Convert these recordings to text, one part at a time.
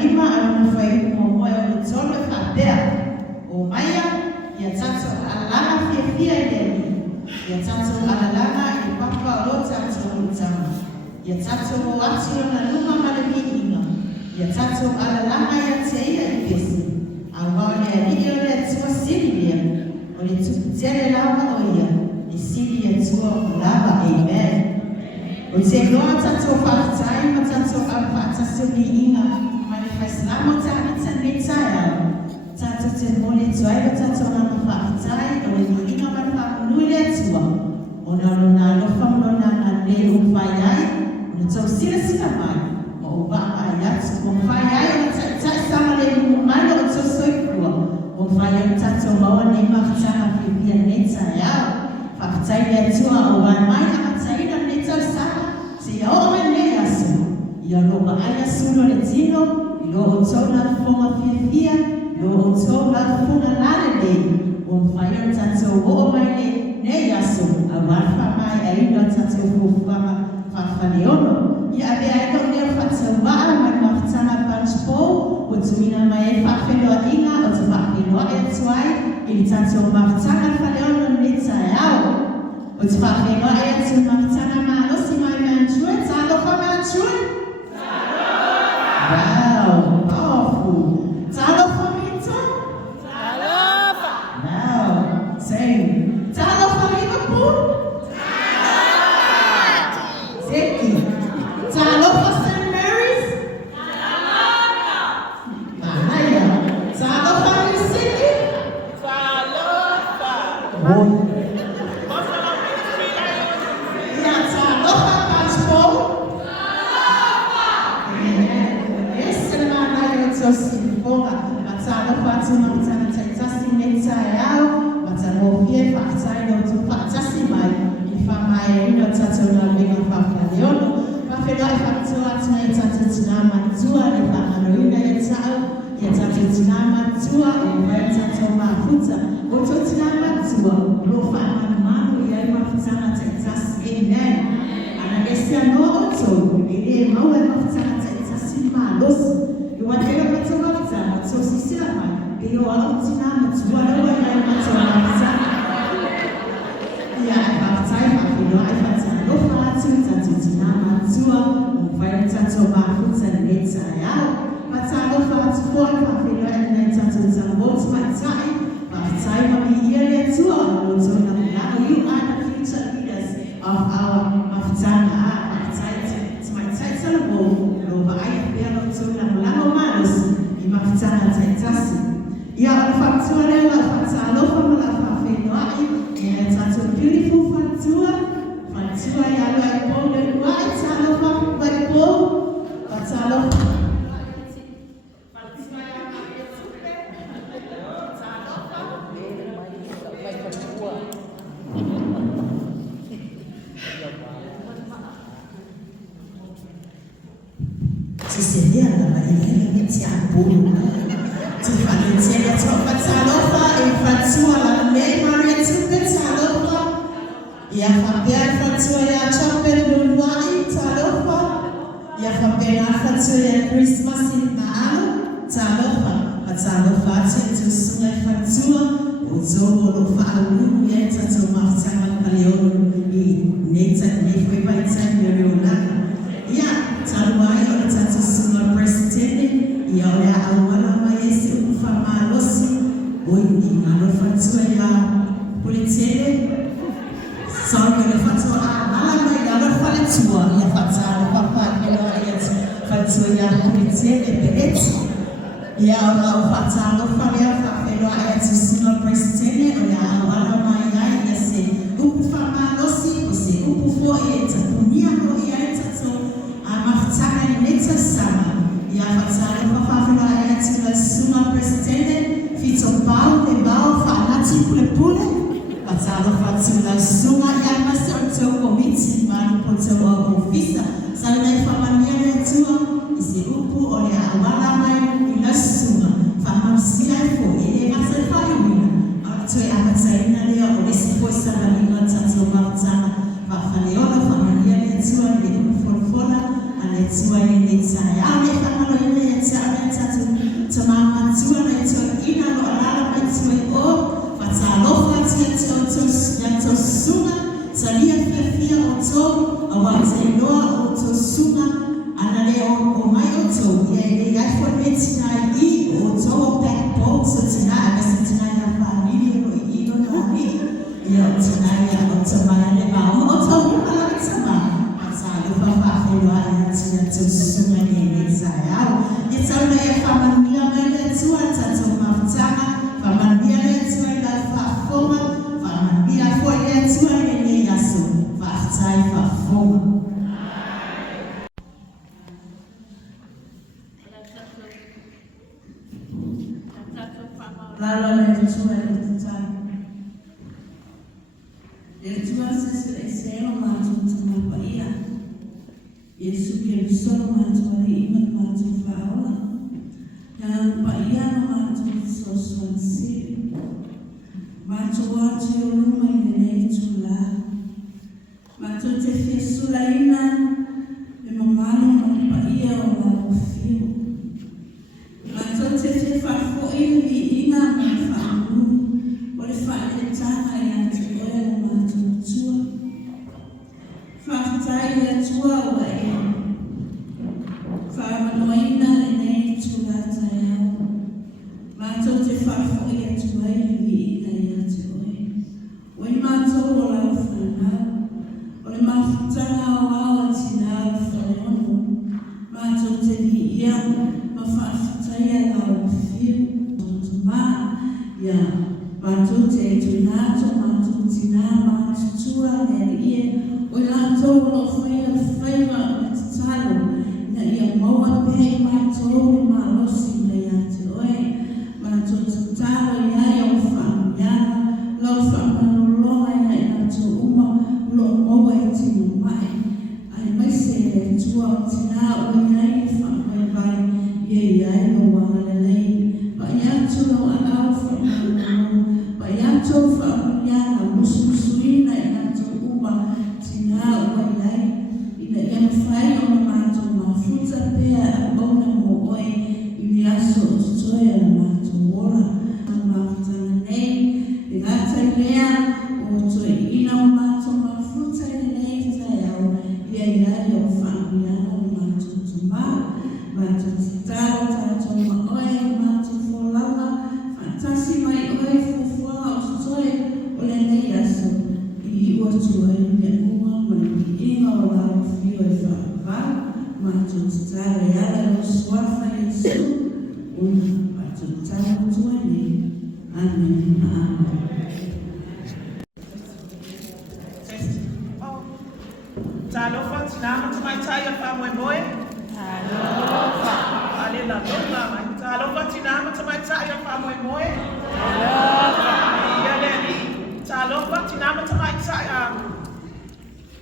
lima ana fai mo o tolo fadea o maya ia tato alana fia ia tato alana i papa o tato utama ia tato o ati o na luma malemi inga ia tato alana ia teia i pesi a wale a ni o le tua silia o le tele lava o ia i silia tua lava amen o te loa tato whakatai ma tato awhakataso ni inga ma le whaislamo tani tani taia tato te mole tuaiga tato na whakatai o le ni inga ma whakunui le tua o na lona lofa mlona na le o whaiai o na tau sila mai ma o waka ai atu o whaiai o na tai sama le mumana o tau soifua o whaiai tato maua ne mahtanga whipia ne taia whakatai le tua o wai mai a taina ne tau sama ia o ne asu ia loa ai asu no le tino i lo o tona fonga fia lo o tona fonga lale le o whaia tato o mai le ne asu a wafa mai a ina tato fufama whawhaneono ia ave ai lo leo whatawaa mai maftana panchpo o tuina mai e whawhenua inga o tu whawhenua e tuai i tato maftana whaneono ne taiao o tu whawhenua e tu maftana maanosi mai Wow, powerful. Talofa Mito? Talofa. Now, sing. Talofa Liverpool? Talofa. Seki. Talofa St. Mary's? Talofa. Mahaya. Talofa New City? Talofa. Oh. ale tua ni tsai ale famalo ni tsai tatu tamama tua na tua ina lo ala mai tua o fatalo fatia to sunga salia fia o to awate loa o to sunga anale o mai o to ye ya for metina I o to backbone so tonight as tonight na family o ino na ni ya tonight ya o to mai le ba o to ala tsama asalo fa loa ya tina to sunga ni saya it's only a family mai le tua tato mafutanga family le tua la fa foma family for le tua ni yaso fa tai fa foma Lala le tua le tai. Le tua se selo ma tu ma paia. Yesu ke solo ma tu le iman ma tu faola. Dan paia no ma tu so si. Ma tu wa tu luma ne tu la. Ma tu te Yesu la ina. Le mamalo ma paia o la fio. Ma tu te fa fo ini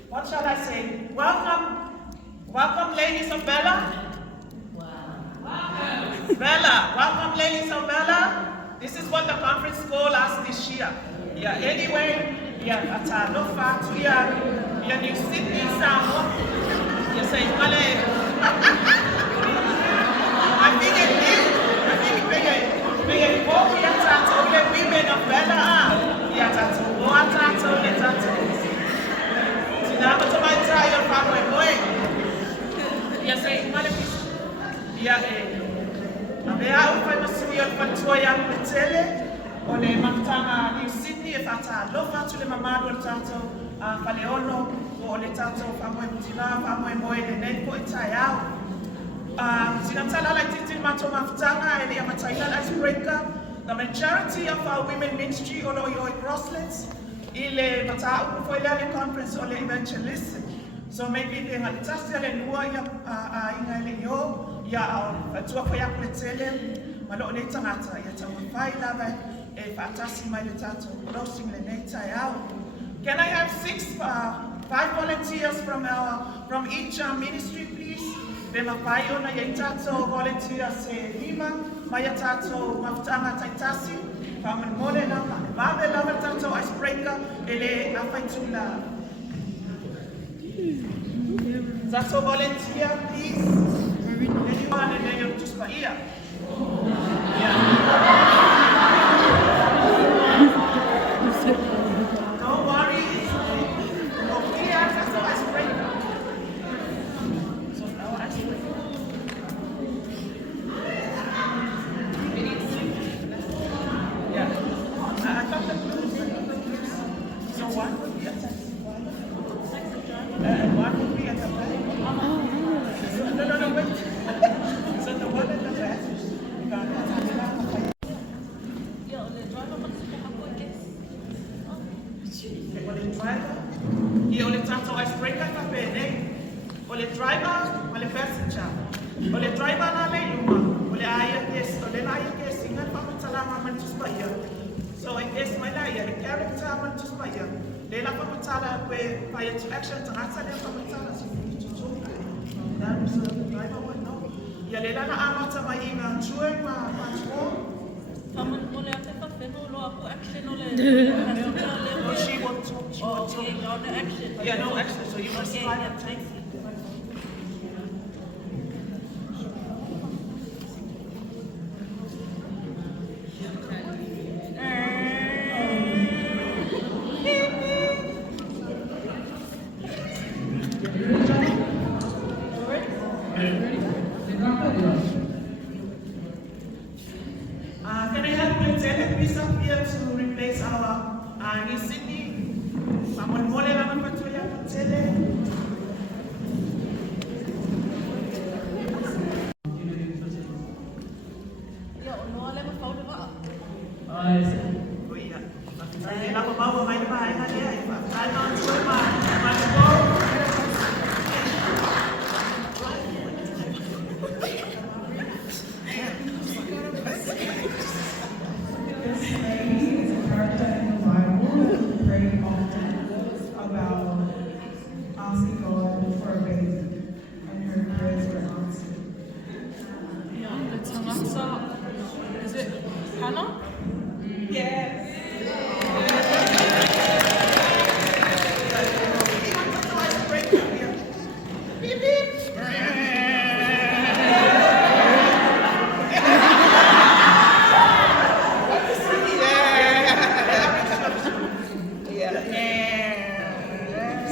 What shall I say? Welcome, ladies of Bella. Welcome, ladies of Bella. This is what the conference called us this year. Yeah, anyway, yeah, Atalofa, yeah, New Sydney Sound. You say, Malay. I think it's big, women of Bella. Yeah, Tato. Nama to my child, family boy. Yes, Abea ufai masui al fatuaya petele ole maktanga New Sydney fata lofa tule mamado al tato faleono ole tato famwe mtina famwe moe de neko itayao sinatala la titil mato maftanga ele ya matayala icebreaker. The majority of our women ministry olo yo Crosslands ile mata uko ile conference ole evangelists. So maybe they had tested and lua ya inga yo ya tua ko ya kuletele malo le tangata ya tawafai lava e fatasi mai le tato closing le neta yao. Can I have 5 volunteers from each ministry, please? Bema payo na ya tato volunteers lima maya tato maftanga taitasi pamun mole na babe lava tato icebreaker ele afaitula. Tato volunteer, please. Anyone in there just by here? Don't worry. Okay, that's the icebreaker. So now icebreaker. Yeah. I thought that so one would be a taxi driver. One would be a taxi driver. No, wait. So the one at the back. Ole tato icebreaker ka pene. Ole driver, ole passenger. Ole driver na le luma. Ole aya kes, ole na aya kes ingat pamatala man just baya. So in case my laya, the character man just baya. Le la pamatala pe baya to action to answer le pamatala si to joke. That was the driver one no. Ya le la na amata mai ina chue ma chua. Paman mole ate pa feno lo aku action ole. Oh, she wants to. Okay, no action. Yeah, no action. So you must try yeah, that. thanks. Can I help with Ellen please up here to replace our new Sydney? Someone more than a patuya Tele. Ja, no ale ma foute wa. Oh yeah. Saya nak bawa main main aja. Kalau cuma masuk. This lady is a character in the Bible that we pray often about asking God for a baby, and her prayers were answered. Yeah, it's Hansa. Is it Hannah? Yes.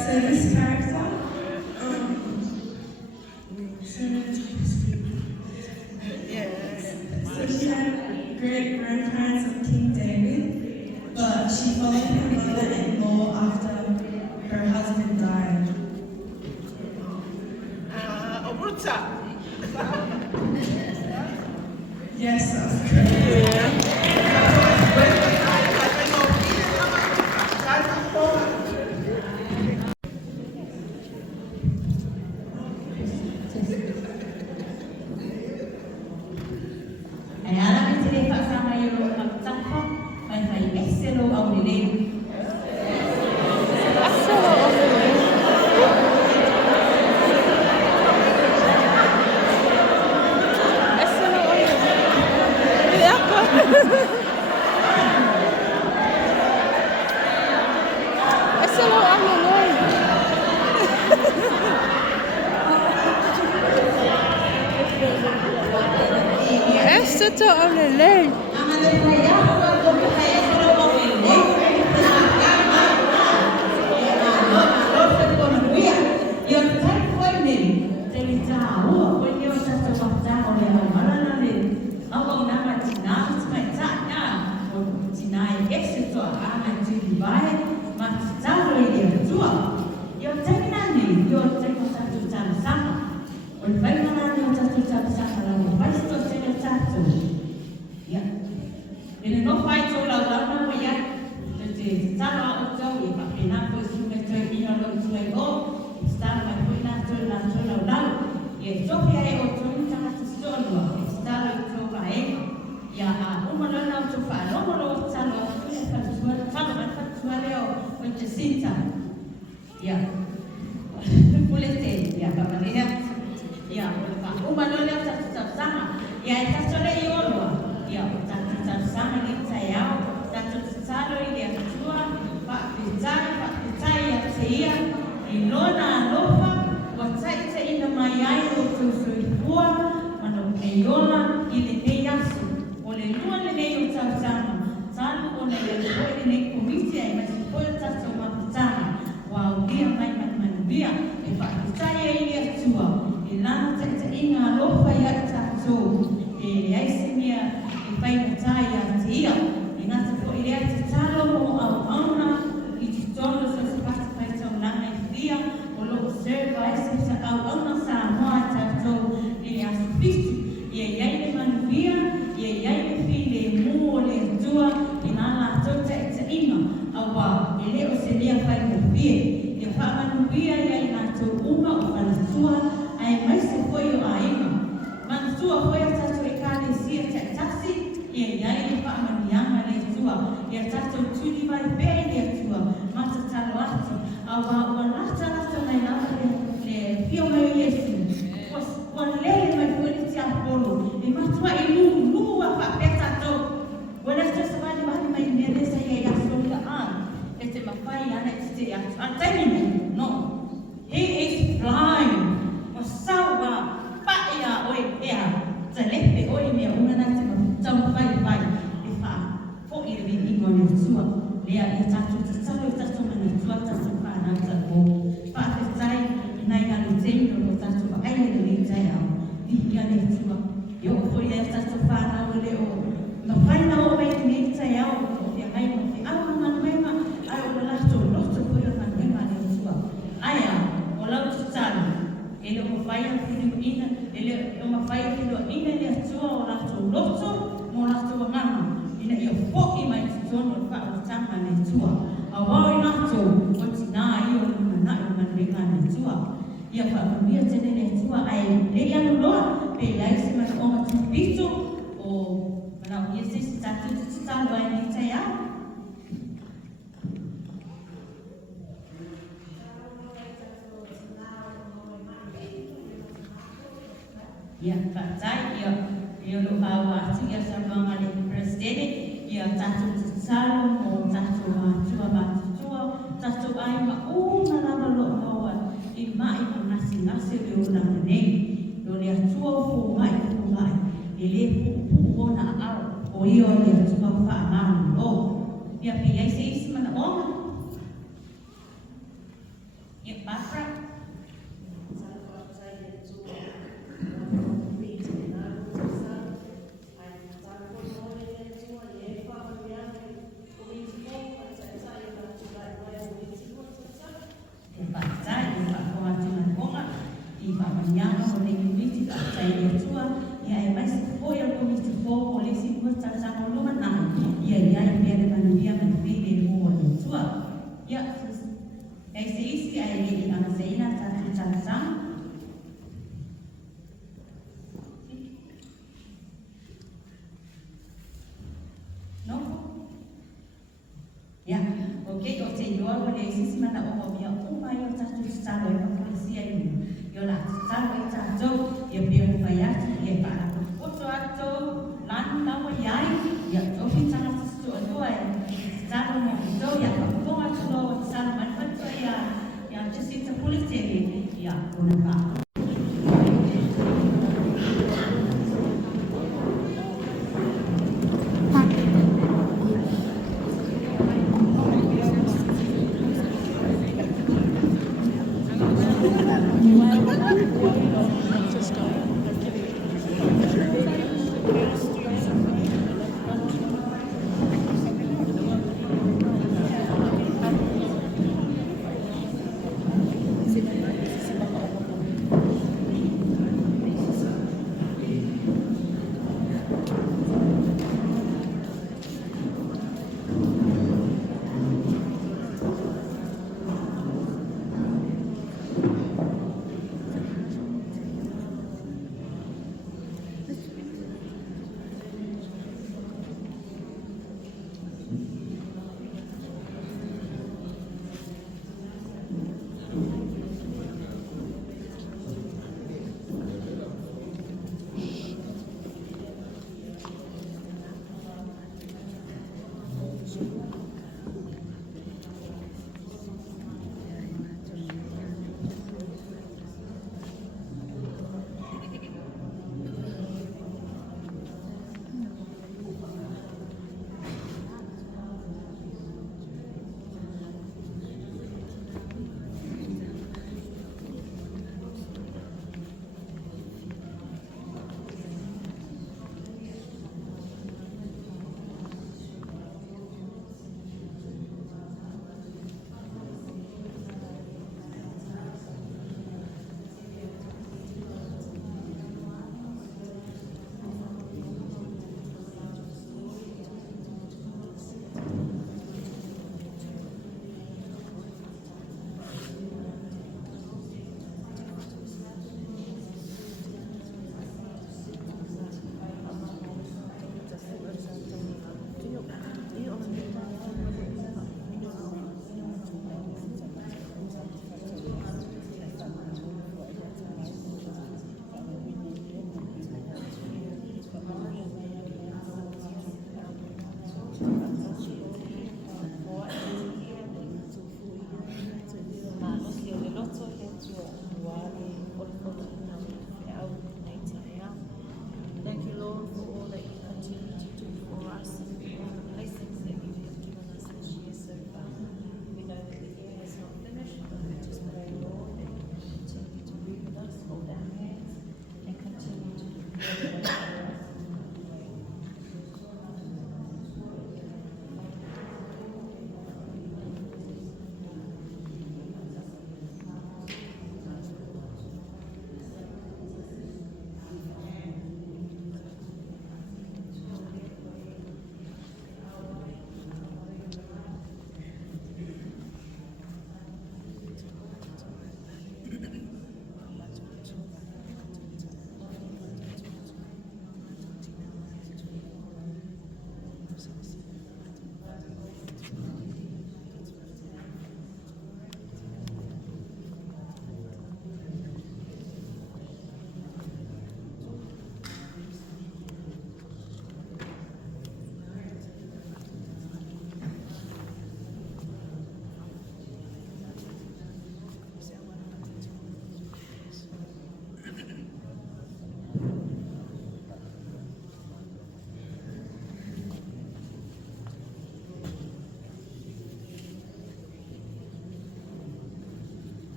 So this character, so she had great grandparents of King David, but she followed her mother-in-law after her husband died. Obuta. Yes, that's correct. Esto habla lei. Ilona alofa, wataite e yola i le nei asu, o le lua le nei o tautanga, tanu o le koe le nei komiti ai masi koe tatou maputanga, wa ulia mai manuia, e whaakutai e ili atua, e lana te inga alofa i a tatou, e aisimia e whainatai a te ia, e ngata po i rea te talo mo au auna, i te tono sa sepata pai tau nanga i whia, o loko serva e se sa au auna sa moa tatou, e asu fitu, e iai le manuia, e iai le while mu o le atua, e ngana atou te inga, au wa, e leo se lia whai mo whie, e wha manuia iai natou uma o whanatua, ai mai se koe o a inga. Manatua koe a tatou e kāne sia te taksi, e iai le wha manianga le atua, e a tatou tuni vai pēi le atua, mata talo atu, au wa ua nata mai lava le pio mai Yesu, ua lele mai fueni te apolo, e matua i nuu a wha peta tau, ua lefta sa wani mai mea lesa i a solga an, e te mawhai ana e te atu, a taimi me, no, he is blind, o sawa, paia oi ea, te lepe oi mea unana te tau vai, e wha, po i le ingo le tua, lea i tatu te talo i tatu mani tua tatu whanau tako, wha te tai, nai anu teino o tatu wa aile le tai au, i a le tua, i o hoi e tatu whanau le o, no whaina o mai le tai au, o te mai mo te au manuema, ai o lato loto hoi o manuema le tua, aia, o lau te talo, ele o mawhaia whiru ina, ele o mawhaia whiru ina le atua o lato loto, mo lato wa mama, ina i o poki mai te tono o wha o tama le tua, a wau i nato, o tina i o luna o manuenga le tua, ia wha mamia tene le tua, ai le anu loa, pe laisi mana o matu pito, o mana o ia se tatu te talo ai le tai au, ia whaatai, ia lo hau atu, ia sa mga le presidente, ia tatu te talo mo tatu atua matutua, tatu ai ma una lava lo haua, i mai ma ngasi le o na nei, lo le atua o mai, e le pupu o na au, o ia o le atua whaamanu lo, ia pe ia se isi mana onga, ia Barbara, okay, o te iloa o le sisi mana o mawia umai o tatu talo e pakulisia inu. Yo la talo e tatou, ia pia o whai atu, ia para koto ato, lanu lawa iai, ia tofi tanga tistu atua e talo mo ito, ia kaponga tulo o talo manifatu ia jasita pulisiri, ia kuna ka.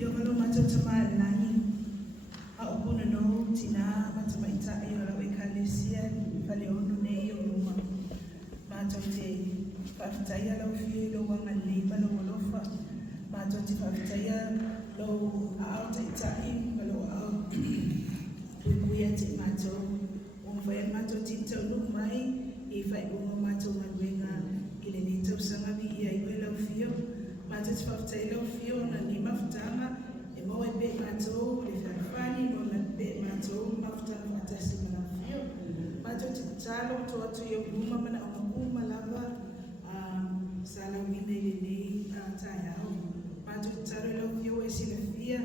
Yovalo matama langi a opuna no tina matama ita e la ekalesia fale onu ne yo luma matote fafitaya lo fie lo wanga liba lo lofa matote fafitaya lo auta ita in lo au kuya te mato umfaya matote ita lumai ifa ibo mato manwenga ile ni topsanga bi ya iwela fio Matos faftailo fio na ni maftama e mo e be mato le farfani no na be mato maftama fatasi na fio mato talo to yo luma mana o lava sala wine le nei ta ya mato talo lo fio e sila fia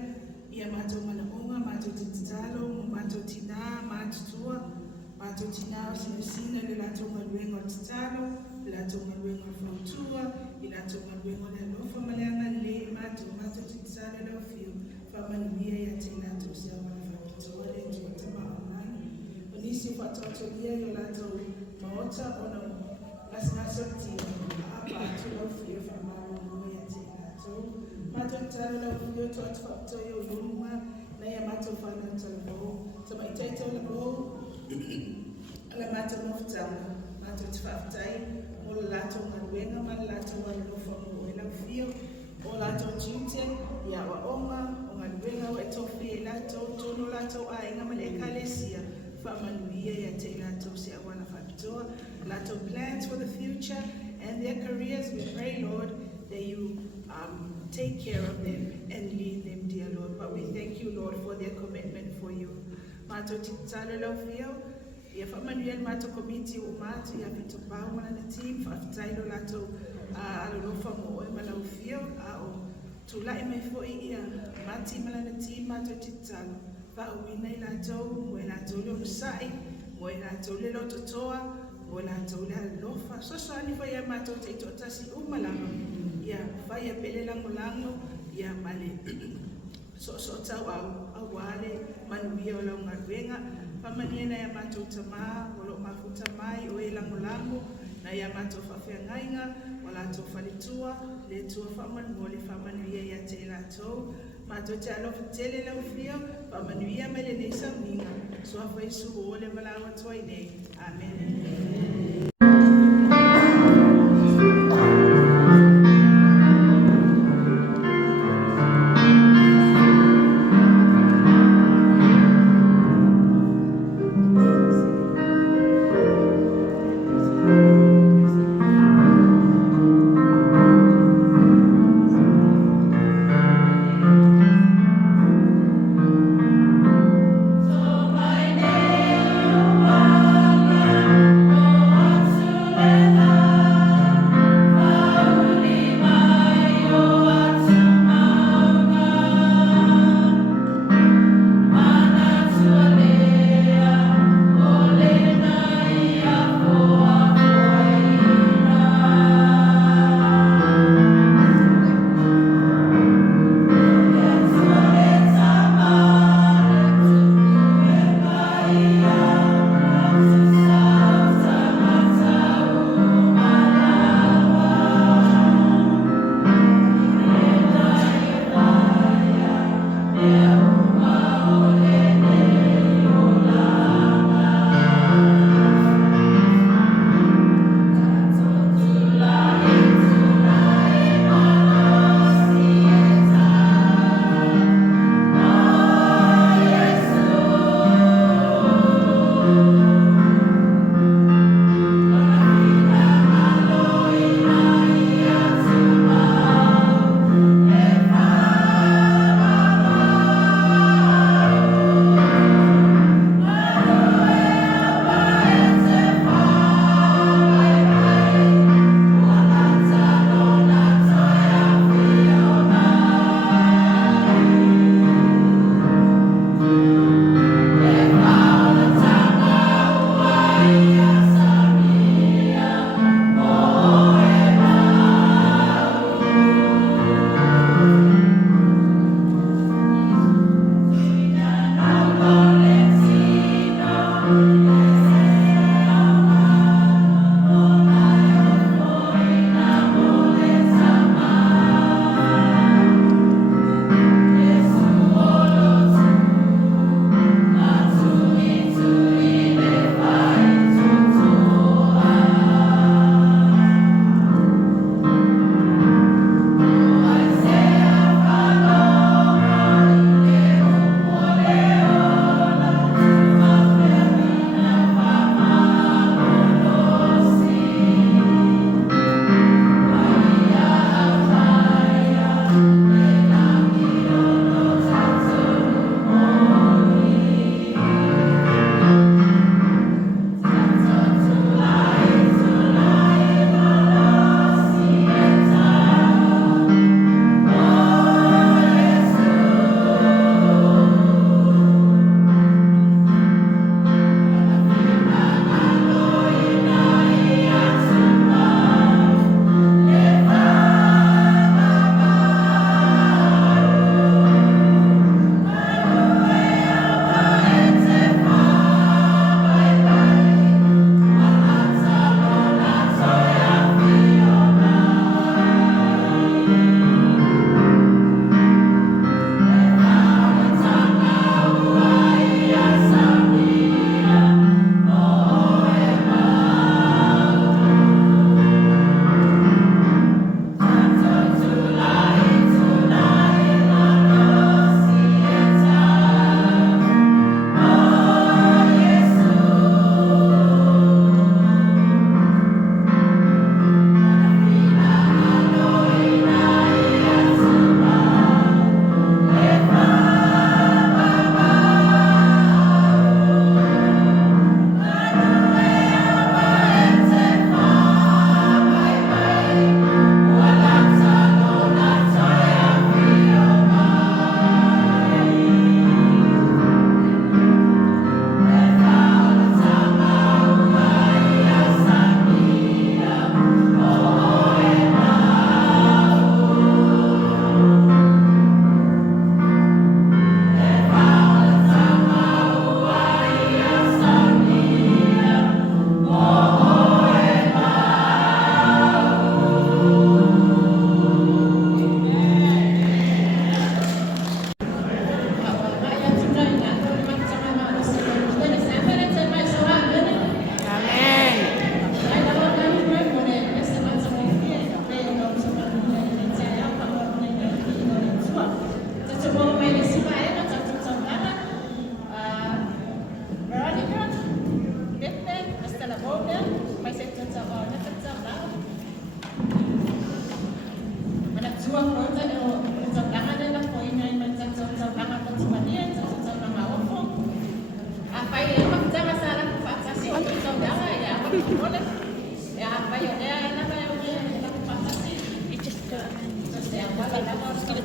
ia mato mana onga mato talo mato tina mato tua mato tina sina le la tonga luengo talo la tonga luengo fautua ila tonga luengo le lofa maleanga le mato titsana lo fio famanuia ya tena to sia wana fautua le tutama online onisi fatoto lia yo la to maota ona asnaso ti apa to lo fio famanu ya tena to mato titsana lo fio to atfauto yo luma na ya mato fana to lo to mai taito lo ala mato moftama mato tfaftai o lato maluenga man lato malufa mo ela fio o lato chinte ya wa onga o maluenga wa tofi lato tono lato a inga man ekalesia famanuia ya te lato se awana factor lato plans for the future and their careers. We pray, Lord, that you take care of them and lead them, dear Lord. But we thank you, Lord, for their commitment for you. Mato titalo fio ya famanuel mato committee umatu ya vitu bawa na team faftailo lato alofa mo e mala ufio au tula emefo ia mati mala na team mato titalo fa uina lato mo lato lo sai mo lato le lo totoa mo lato le lofa so so ani fa ya mato teto tasi umala ya fa ya pelela ngolango ya male so tawa awale manuia ola ngarwenga pamaniena ya mato tama olo mafuta mai o elangolango na ya mato fafengainga wala to falitua le to faman mole famanuia ya tela to mato talo tele la ufia pamanuia mele ne saminga so afa isu ole malawa toine amen. Oh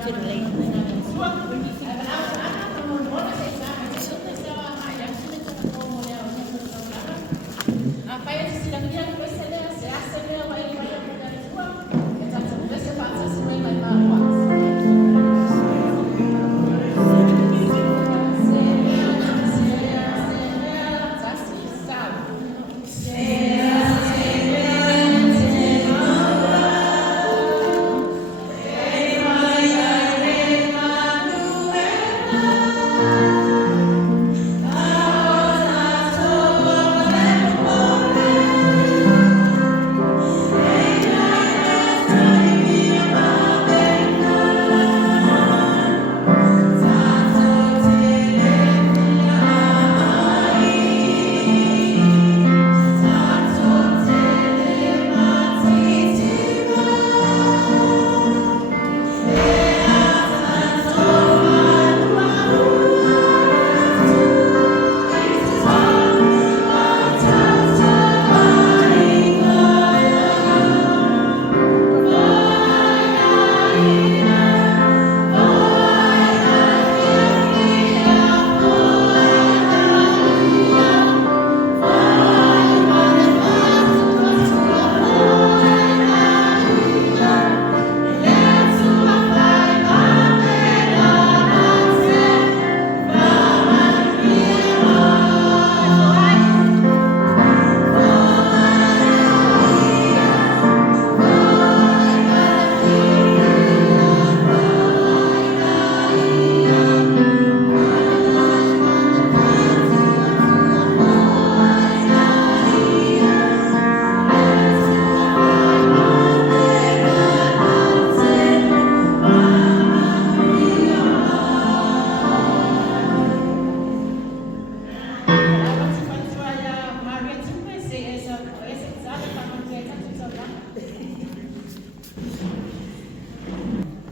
to the lake.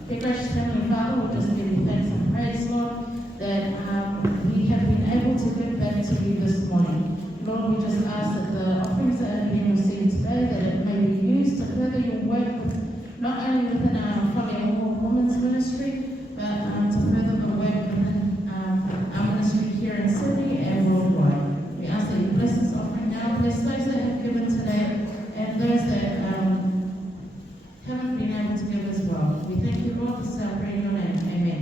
Dear gracious Heavenly Father, we just give you thanks and praise, Lord, that we have been able to give back to you this morning. Lord, we just ask that the offerings that have been received today, that it may be used to further your work, not only within our Whaleahua Women's Ministry, but to further the work within our ministry here in Sydney and worldwide. We ask that you bless this offering now, bless those that have given today, and those that haven't been able to give as well. We thank you, Lord, for celebrating your name. Amen.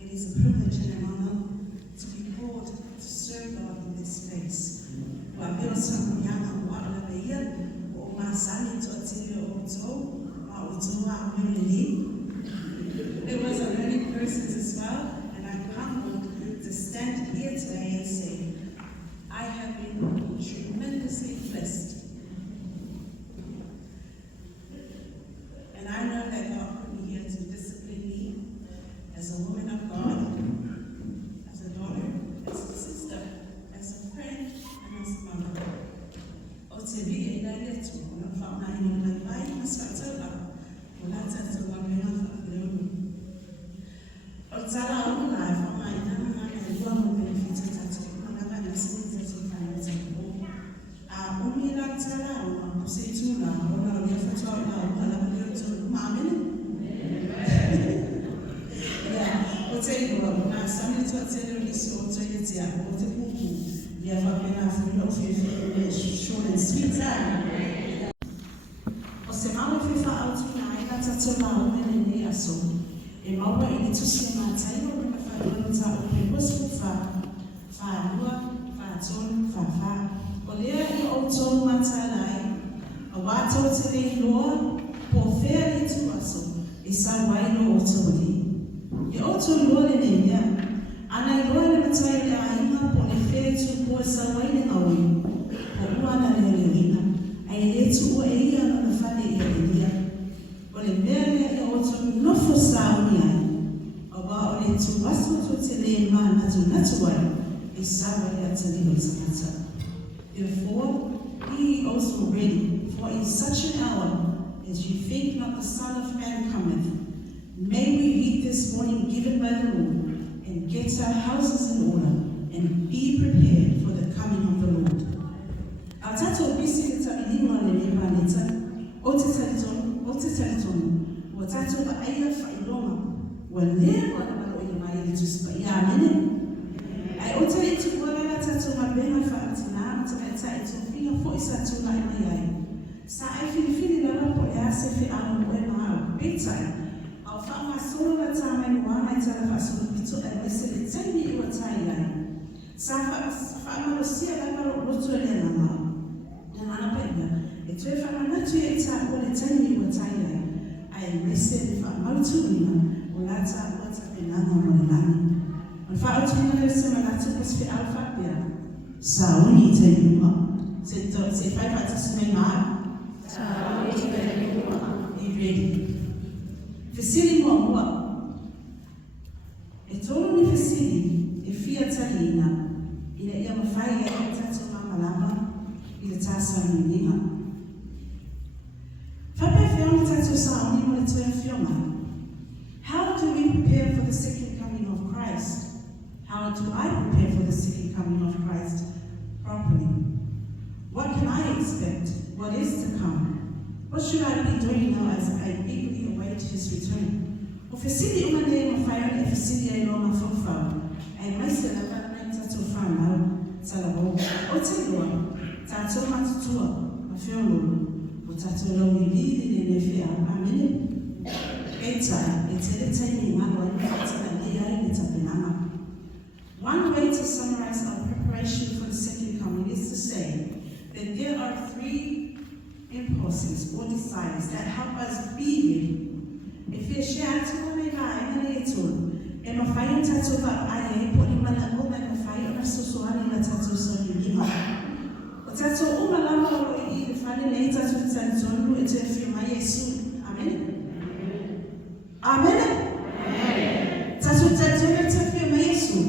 It is a privilege and an honor to be called to serve God in this space. There was a learning process as well, and I'm humbled to stand here today and say, I have been tremendously blessed. And I know that God put me here to discipline me as a woman of God, as a daughter, as a sister, as a friend, and as a mother. OTV, I get to one of our nine and life, Mr. Tola, when I tell to one enough of you. Otsala, I'm alive, I'm like, and you are benefited at it. I'm not listening to the finance. Only that Tala, say to now, or I'll get for 12 now, I'll be to Mammy. Yeah, what's a little now, something to tell you this or to get here, what a book. You have been after of your short and sweet time. Osemama fifa out na ina tatoma umene ni aso. Emawa ili tusema tayo kwa failonza upeposu fa lua fa ton fa. Olea i auto matalai. Awa ato te le loa, po fea le tu aso, e sa waino o te wali. E o tu loa le ne mea, ana i loa le matai le ainga po le fea tu po e sa waine aui, po uana le leina, ai le tu ua e ia na fale ia le lia. O le mea le e o tu nofo sa uni ai, o wa o le tu aso tu te le ma natu ai, e sa wale atari o tangata. Therefore, be also ready, for in such an hour as you think not the Son of Man cometh. May we read this warning given by the Lord, and get our houses in order, and be prepared for the coming of the Lord. Our tato bisi le tamilima le nepaneta, o te talitonu, o tato ba aia whailonga, wa lea wana malo i mai le tuspa ia amene. Ai o te itu wala tato mabenga whaatina, o te meta e tofia fo isa tula i mai ai. Sa ai filifili lana po e ase fi anu e maa o betai, au wha solo la tāmai moana i tala whasolo pito e mese le taimi i wa tai ai. Sa wha malosia la maro roto e le nama. Nā ana paia, e tue wha manatu e tā o le taimi i wa tai ai. Ai mese le wha mautu ina o la tā ua ta penanga mo le lani. O wha au tuina le se manatu pas fi alfa pia. Sa uni te iuma. Se whai patasi me maa. Sa uni te iuma. Be ready. Fesili mua. E tolu ni fesili e fia tahina. Ina ia mawhai e tatu mamalama i le tasa minina. Whape whiona tatu sa uni mo le tue whiona. How do we prepare for the second coming of Christ? How do I prepare for the second coming of Christ properly? What can I expect? What is to come? What should I be doing now as I eagerly await his return? O fesili uma nei mawhaione e fesili ai loa mawhawhau. Ai maise la whanai tatu whanau, talabo, o te loa, tatu matutua, mawhiololo, o tatu lau I vili ne nefea, amene. Eitai, e tele taimi ngalo ai mawhatana nei ai ne tapenanga. One way to summarize our preparation for the second coming is to say that there are three impulses or desires that help us be ready. If you share to me in a little, and my fire tattoo about I put him on a woman and fire so in a tattoo so you know. But that's all my lama or eat the funny later to send on you to feel my soon. Amen. Amen. Tattoo to feel my soon.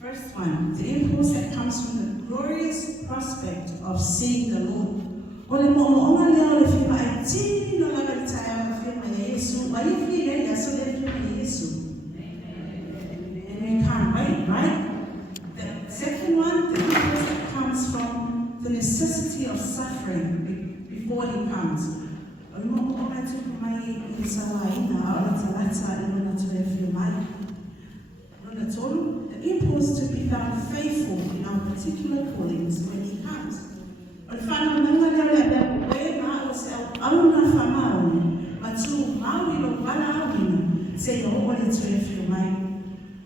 First one, the impulse that comes from the glorious prospect of seeing the Lord. Ole mo ona leo le fima e tini no la veritaia le fima Yesu, wa I fia ya so le fima Yesu. And we can't wait, right? The second one, the impulse that comes from the necessity of suffering before He comes. Ole mo ona tu mai I sawaina o le talata I ona tu le fima. The impulse to be found faithful in our particular callings when He comes. But final member way was auna famau, matu maui lo wala awina, say no one to your mind.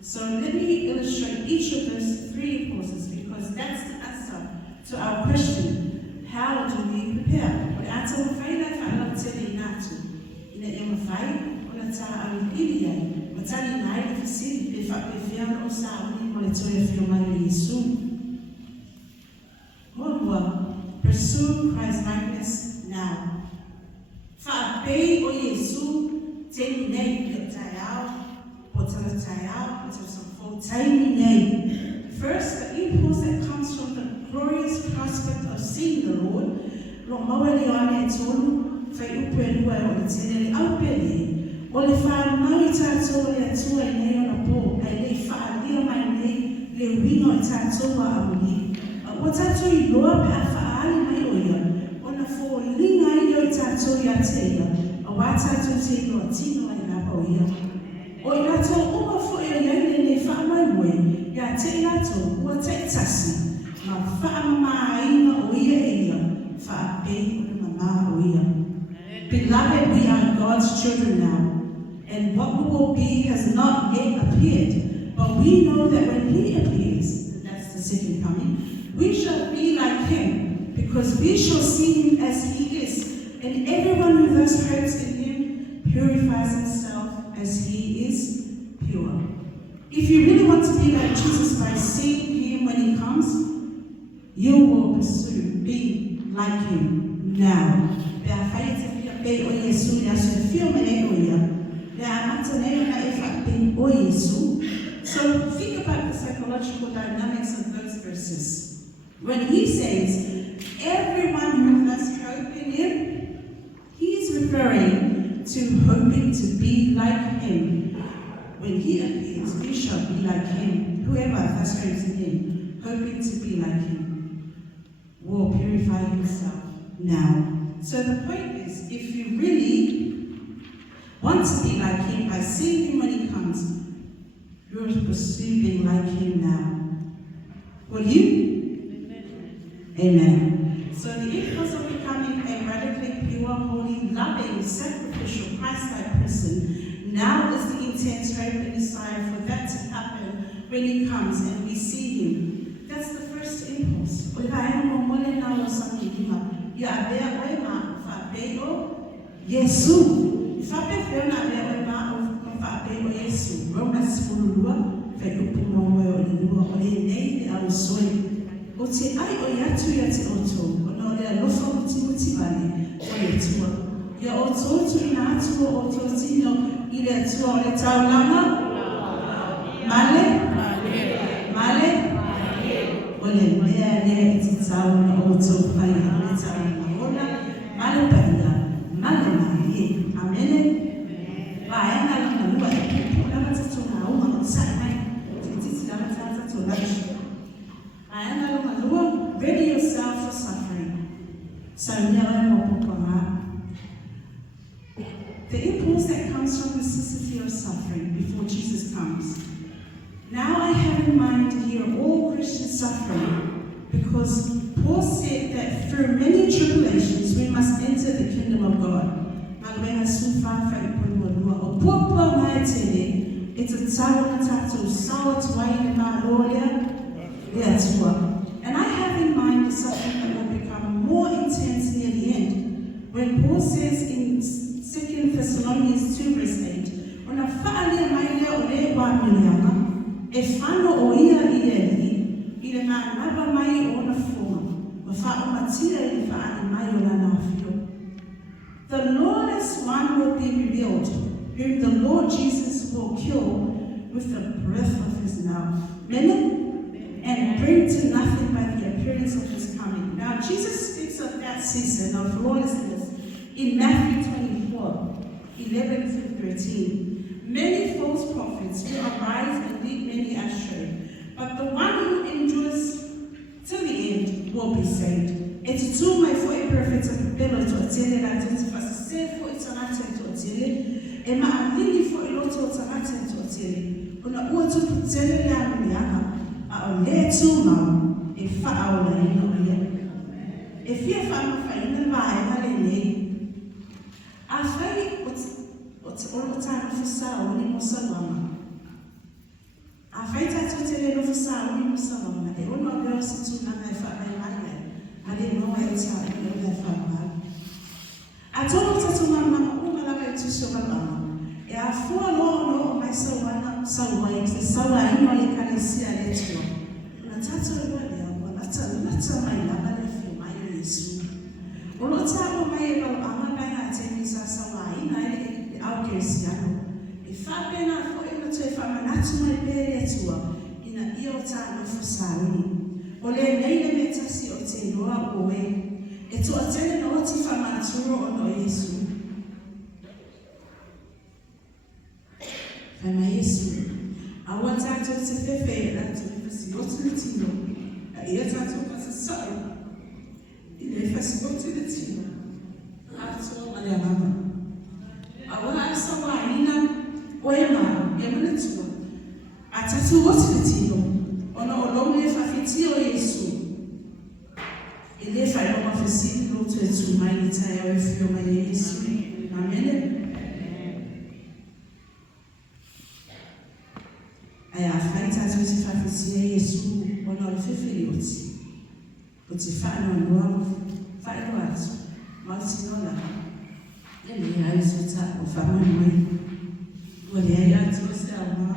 So let me illustrate each of those three impulses because that's the answer to our question. How do we prepare? But answer the faida fa'ala tele natu. Ina ia mawhai, ona ta awipiria, matali nai le fisiri pe whapefiano o sa uni mo le toia whiomai Yesu. Morua, pursue Christ's likeness now. Whaapei o Yesu, te nei pio taiao, o tala taiao, o tala samfo taimi nei. First, the impulse that comes from the glorious prospect of seeing the Lord, lo maua le oane e tonu, whai upe lua o le tene le aupele, o le whanau I tātou le atua I nei ona po, ai le whaalia mai nei, le wingo I tātou a amuni. O tātou I loa pe a whaali mai o ia, ona fo linga I o tātou I a te ia, a wā tātou te loa tino ai napa o ia. O I rātou uma fo I o iaine ne whaamai moe, ia te I rātou ua te tasi, ma whaamama o ia e ia, whaapei o mama o ia. Beloved, we are God's children now. And what we will be has not yet appeared, but we know that when He appears, that's the second coming, We shall be like him, because we shall see him as he is. And everyone who thus hopes in him purifies himself as he is pure. If you really want to be like Jesus by seeing him when he comes, you will pursue being like him now. So think about the psychological dynamics of those verses. When he says, everyone who has hope in him, he's referring to hoping to be like him. When he appears, we shall be like him. Whoever has hope in him, hoping to be like him, will purify himself now. So the point is, if you really want to be like him by seeing him when he comes, you're pursuing like him now. Will you? Amen. So the impulse of becoming a radically pure, holy, loving, sacrificial, Christ-like person now is the intense hope and desire for that to happen when he comes and we see him. That's the first impulse. Romans 4:2, Oti ai o yatu yati oto, ono le lofa muti bale, o yetua. Ya oto tu ina atu o oto tino, ile tua o le taulama. Male. Ole mea le iti tauna oto pai le tauna ona. Male paia, male. Amene. Baena luna lua le pipo, lama tatuna uma o sai. Titi lama tatuna ready yourself for suffering. The impulse that comes from the necessity of suffering before Jesus comes. Now I have in mind here all Christian suffering, because Paul said that through many tribulations we must enter the kingdom of God. And I have in mind the suffering that will become more intense near the end. When Paul says in 2 Thessalonians 2 verse 8, the lawless one will be revealed, whom the Lord Jesus will kill with the breath of his mouth. And bring to nothing by the appearance of his coming. Now, Jesus speaks of that season of lawlessness in Matthew 24, 11 through 13. Many false prophets will arise and lead many astray, but the one who endures till the end will be saved. It's too much for a prophet to prepare to attend and identify to say for it's an attend to attend, and my really for a lot of attend to attend. When I want to pretend that if you find I find what's all the time for Sal when you must I find that to tell you for Sal when you must I don't know where else to I didn't know where it's at. I told her to Mama, to Shabana. I follow myself, so I know can see a little. If I've been out for you to if I'm not to my bed in a year time for Sally, or let me see or take you away. It's what telling what if I'm not true or no issue. I want to talk to the fair and to see what's the team. Yet I took us a sorry. If I spoke to the team, I told my mama. I want to say, I know, where am I? I tattoo what's the team. Or no, only if I feel you. If I don't have a seat, go to my entire feel my history. Amen. I have fighters with 55 years, one of the 50 years. Kuti whaano noa, whaino atu, mauti nola. Le mea ai suta o whamai mai. Ua le ai atu o se awa.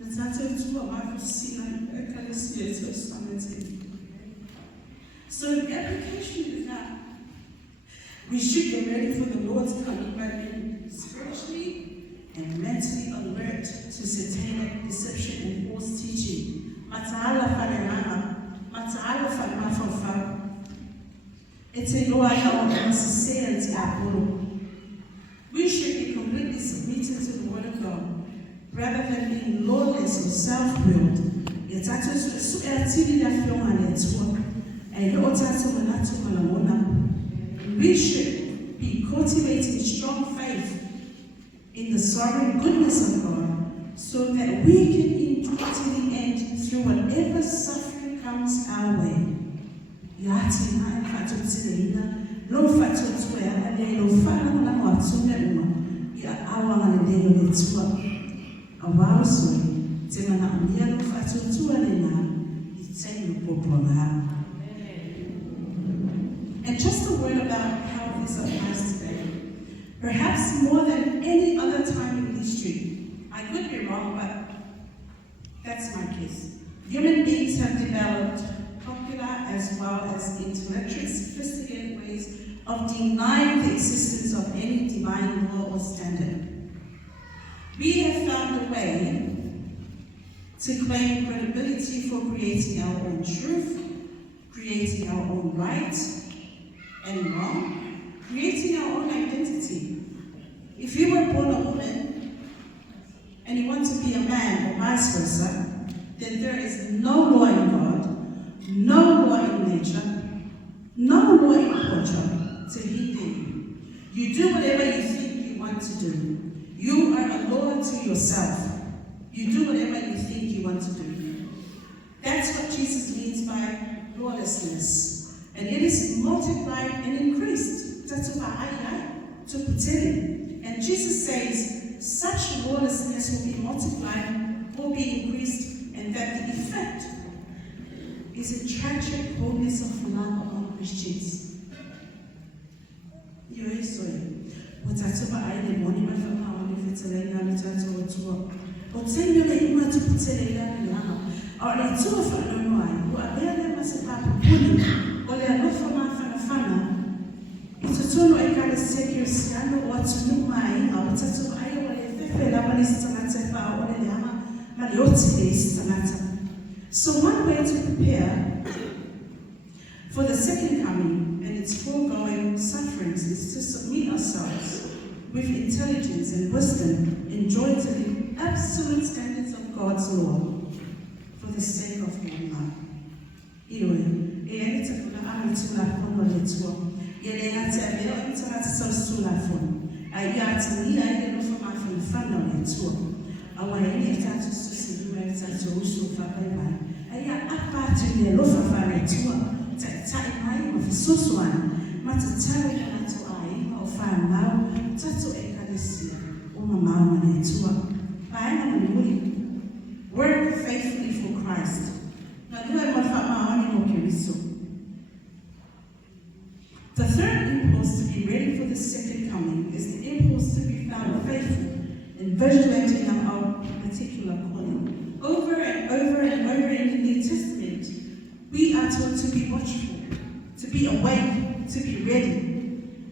Na tātou tua mafu sina e kalesia e tō samete. So the application is that we should get ready for the Lord's coming by being spiritually and mentally alert to satanic deception and false teaching. Mataala whanenanga, mataala whanemafafa. E te loa ia o masasea te aporo. We should be completely submitted to the Word of God, rather than being lawless or self-willed. E tato su e atiri da whionga le tua. E o tato manatu malamona. We should be cultivating strong faith in the sovereign goodness of God, so that we can endure to the end through whatever suffering comes our way. Yati na fato tsilina, lo fato tuea ale lo fana na watune uma. Ya awa na le le tua. Awa so te mana umia lo fato tua le na itse lo popola. And just a word about how this applies today. Perhaps more than any other time in history, I could be wrong, but that's my case. Human beings have developed popular as well as intellectually sophisticated ways of denying the existence of any divine law or standard. We have found a way to claim credibility for creating our own truth, creating our own right and wrong, creating our own identity. If you were born a woman and you want to be a man or vice versa, then there is no law in God, no law in nature, no law in culture to hinder you. You do whatever you think you want to do. You are a law to yourself. You do whatever you think you want to do. That's what Jesus means by lawlessness. And it is multiplied and increased. And Jesus says such lawlessness will be multiplied, will be increased, and that the effect is a tragic wholeness of love among Christians. You're sorry. What's that about? I didn't want to know how it's a lady and it's a tour. But send you like you want to put it in now. Or like two of them, who are there, must have happened. Or they are not from a fana. It's a tono I got a secure scandal or to know my out of Iowa, if they have a list or the Yama, Marioti is Sanata. So, one way to prepare for the second coming and its foregoing sufferings is to submit ourselves with intelligence and wisdom, enjoy to the absolute standards of God's law for the sake of one life. Work faithfully for Christ. The third impulse to be ready for the second coming is the impulse to be found faithful and vigilant in our particular calling. Over and over and over in the New Testament, we are taught to be watchful, to be awake, to be ready.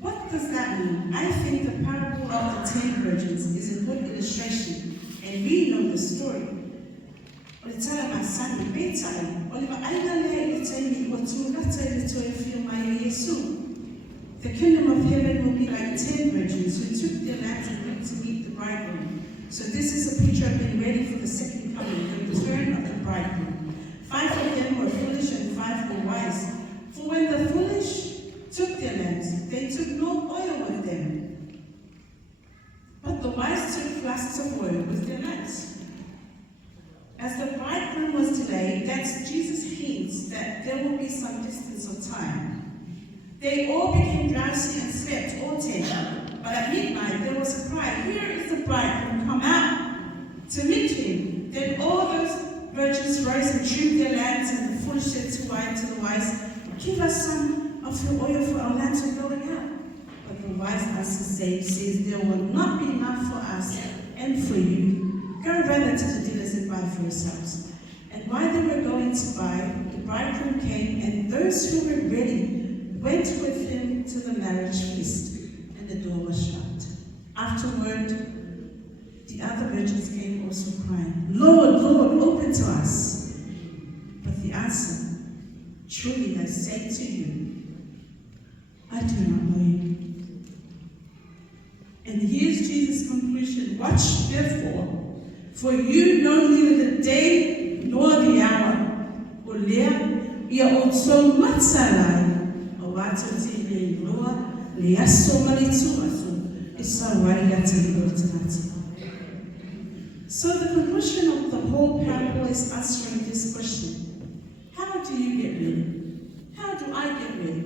What does that mean? I think the parable of the 10 virgins is a good illustration, and we know the story. My son, bedtime. Oliver, I don't tell me what to feel my Yesu. The kingdom of heaven will be like 10 virgins who took their lamps and went to meet the bridegroom. So this is a picture of being ready for the second coming, the return of the bridegroom. 5 of them were foolish and 5 were wise. For when the foolish took their lamps, they took no oil with them. But the wise took flasks of oil with their lamps. As the bridegroom was delayed, that's Jesus hints that there will be some distance of time. They all became drowsy and slept, all 10. But at midnight there was a cry, "Here is the bridegroom, come out to meet him." Then all those virgins rose and trimmed their lamps, and the foolish said to the wise, give us some of your oil for our lamps are going out. But the wise answer says, there will not be enough for us and for you. Go rather to the dealers and buy for yourselves. And while they were going to buy, the bridegroom came, and those who were ready went with him to the marriage feast, and the door was shut. Afterward, the other virgins came also crying, Lord, Lord, open to us. But the answer, truly I say to you, I do not know you. And here's Jesus' conclusion. Watch therefore, for you know neither the day nor the hour. Olea, ia also matsalai, awato te le loa, le aso malitu aso, isa waria te. So the conclusion of the whole parable is answering this question. How do you get ready? How do I get ready?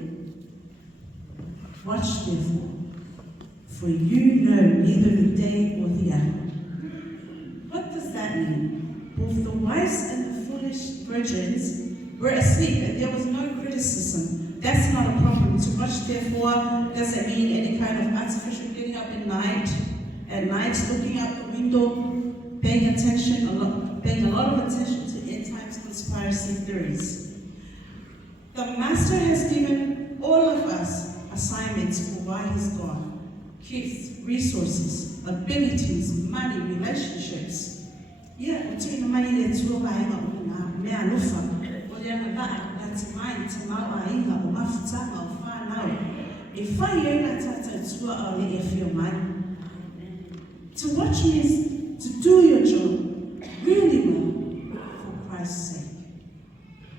Watch therefore, for you know neither the day or the hour. What does that mean? Both the wise and the foolish virgins were asleep, and there was no criticism. That's not a problem. To watch therefore doesn't mean any kind of artificial getting up at night, looking out the window, paying a lot of attention to end times conspiracy theories. The Master has given all of us assignments for why he's gone. Gifts, resources, abilities, money, relationships. Yeah, between the money that's all I am, me alufa, or the other that's mine, to my inga, or mafutama, or far now. If I ain't a tour, I'll if you're mine. To watch means to do your job really well for Christ's sake.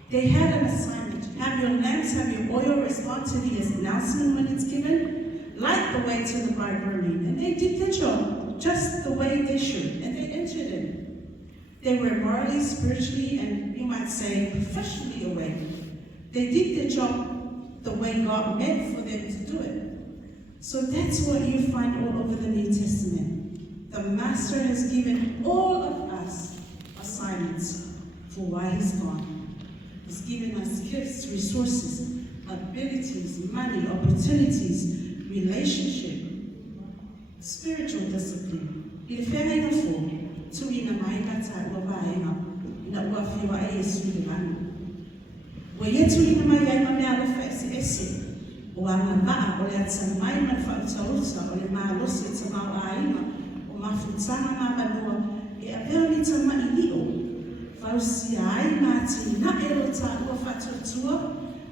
They had an assignment. Have your lamps, have your oil, respond to the announcement when it's given, light the way to the bridegroom, and they did their job just the way they should, and they entered in. They were morally, spiritually, and you might say professionally awake. They did their job the way God meant for them to do it. So that's what you find all over the New Testament. The Master has given all of us assignments for why he's gone. He's given us gifts, resources, abilities, money, opportunities, relationship, spiritual discipline. Ilifena for to ina maikata wabaena ina wafiwa Yesu ndani. Weyetu ina mayaima mea ese wana baa ole atsamai mafauta ole maalose tsamau aima o mafutana mabanua e apeli tsama ilio fausi aima tina elota o fatotua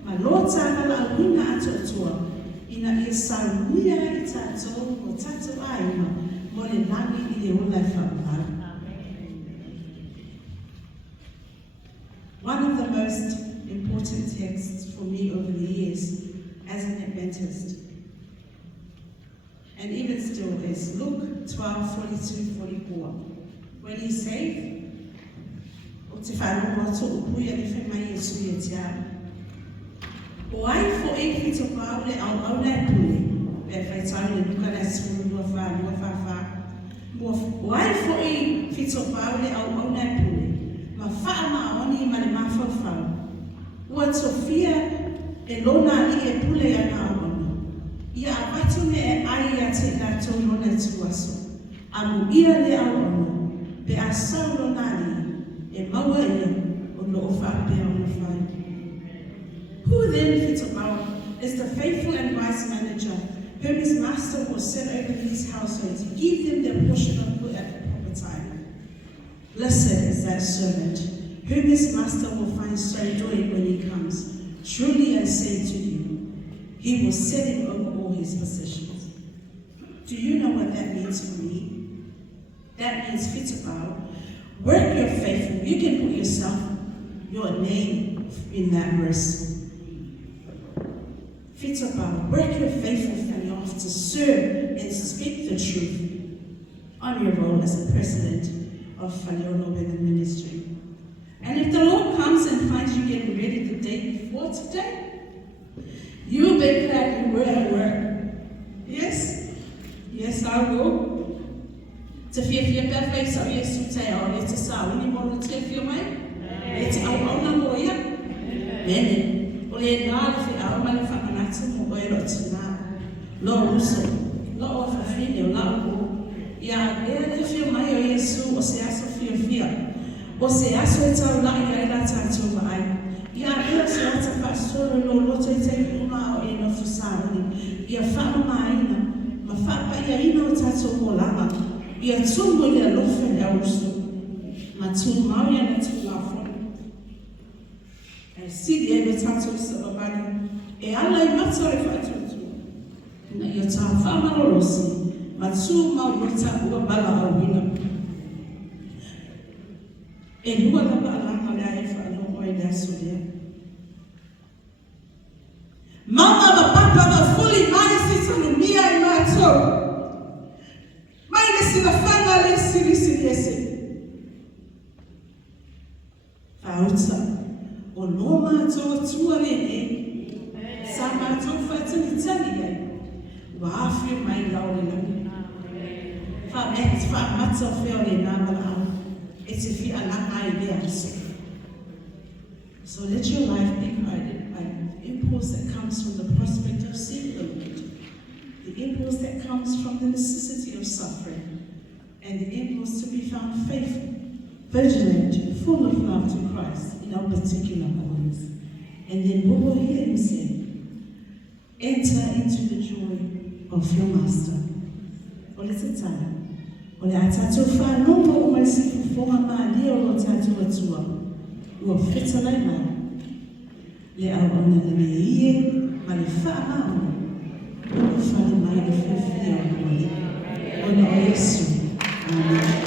malota kala awina atotua ina esaunia itato o tatu aima mole nami ile ola fabala. One of the most important texts for me over the years as an Adventist, and even still, is Luke 12:42-44. When he said, why for a fit of Paule au Aunapule, why for a fit of Paule au Aunapule, Mafama only Manamafa, what Sophia elona li e pule ya na amono. Ia abatu me e ai ya te na tono na tuaso. Amu ia le amono. Be a saulo nani e maua ia o no ofa pe o fai. Who then fits about is the faithful and wise manager whom his master will set over his household to give them their portion of food at the proper time. Blessed is that servant whom his master will find so doing when he comes. Truly I say to you, he will set him over all his possessions. Do you know what that means for me? That means fit about. Work your faithful. You can put yourself, your name in that verse. Fit about. Work your faithful family off to serve and speak the truth on your role as a president of Faleono Women Ministry. And if the Lord comes and finds you getting ready the day before today, you'll be glad you were at work. Yes? Yes, I will. To fear perfect, so yes, you say, oh, let's say, we need more to fear my. Let's our own lawyer. mene. O le nāle fi au mani whakanatu mo oe lo tina. Lo uso, lo o whawhine o lau ko. Ia ea le whio mai o Yesu o se aso whia. O se aso e tau lai ai la tātou wa ai. Ia ea se o ta whaasoro lo loto e te uma o e no fusarani. Ia whama maina, ma whapa ia ina o tātou mo lama. Ia tungo ia lofe le ausu. Ma tu mau ia na tu lafo. E sidi e le tātou sa babani. E ala I mata e whaatutu. Na ia tā whamarolosi. Ma tu mau rota ua bala au wina. E lua la ba alanga lea e whaano oe lea so lea. Mama ba papa ba fuli mai si tanu mia I mātou. Mai le sila whanga le siri ese. Whauta, o no mātou atua le e. Sa mātou whaitani tani e. Wāwhi mai lau le lau. Whamata o whio le nāmara au. E te whi alanga I lea aso. So let your life be guided by the impulse that comes from the prospect of seeing the Lord, the impulse that comes from the necessity of suffering, and the impulse to be found faithful, vigilant, full of love to Christ in our particular callings. And then we will hear him say, enter into the joy of your master. Ole te tala, ole a tātou whanonga o mai si fufonga maa leo lo tātou atua, ua whita lai mai. Le au ona le mea ie, ma le wha mauna, ua whale mai le whiwhia o ole. Ona o Yesu. Amen.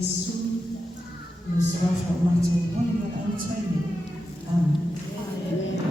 Yesu. Nos rafa mato moni wa autaini. Amen.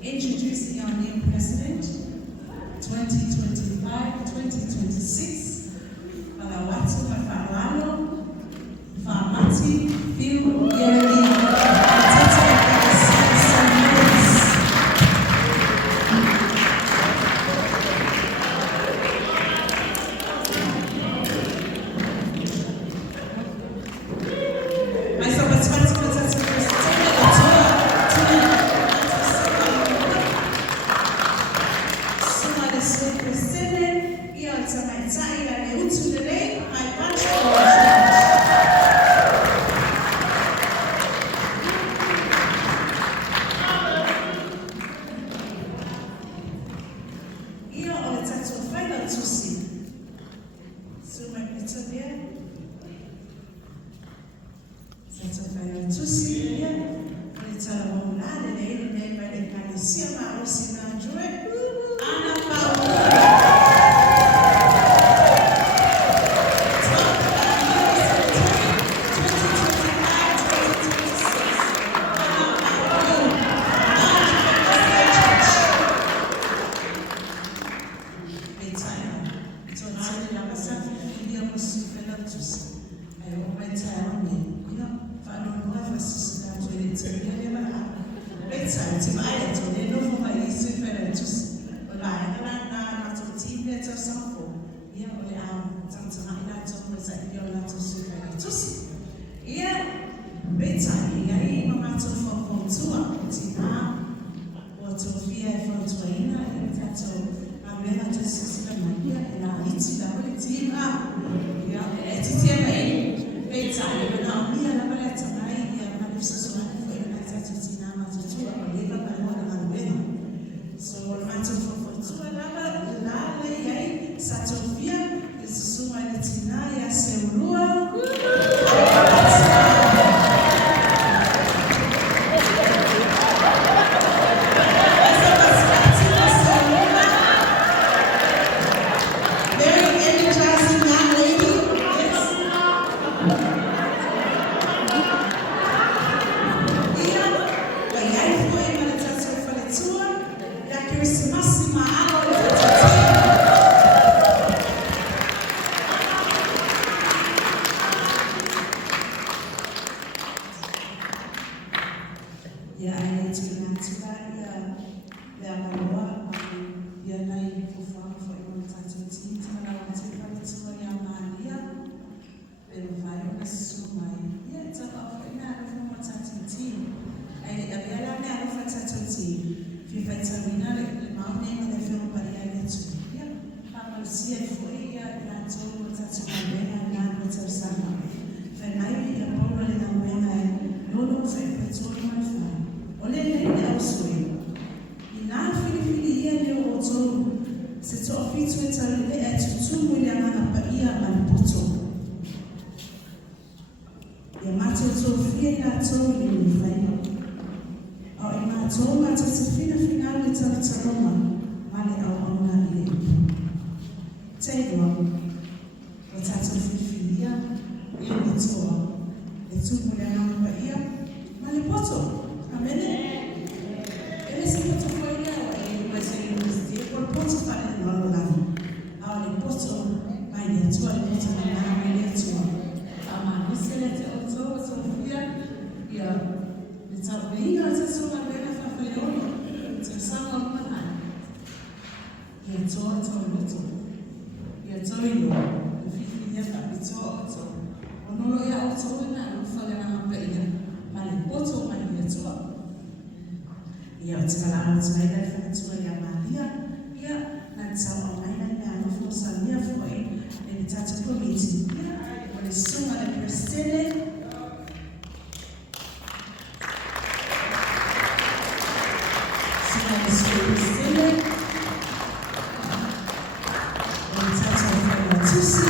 Introducing our new president, 2025-2026, Malawatu Mafawano, Famati, Phil Yeremi, tumu le ngamba ia, ma le poto, amene. Ele se poto foi leo, e vai ser university, por poto fare no loro lavo. A le poto, mai le tua, le poto mai na, mai le tua. Ama, se le te oto, so fuia, ia, le tau inga, se so ma bena fa faleono, se sama mana. Ia toa toa loto, ia toa ilo, le fifi ia tapi toa oto. Onolo ia oto ina, no fale na hapa ia, ma le poto mai le toa. Ia o tika la ala tua ina, le whakatua ia Maria, ia, na tau au aina ia, no fosa lia foi, le tata komiti, ia, o le sunga le prestele, sunga le sunga prestele, le tata o tusi,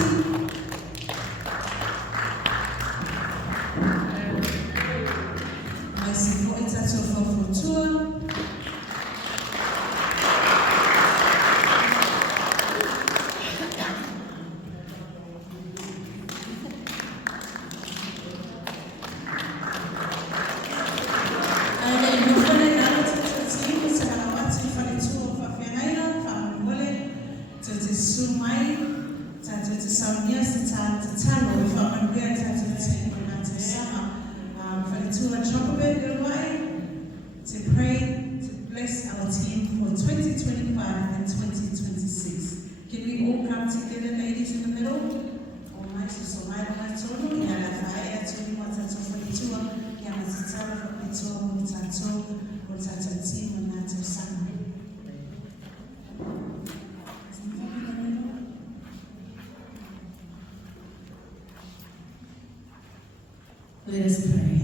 mai si fo e tata o fotua, to pray to bless our team for 2025 and 2026. Can we all come together, ladies, in the middle? Almighty, so my tono, ya la fae, tuni watato falitua, ya matitara falitua, mutato team, manato sana. Let us pray.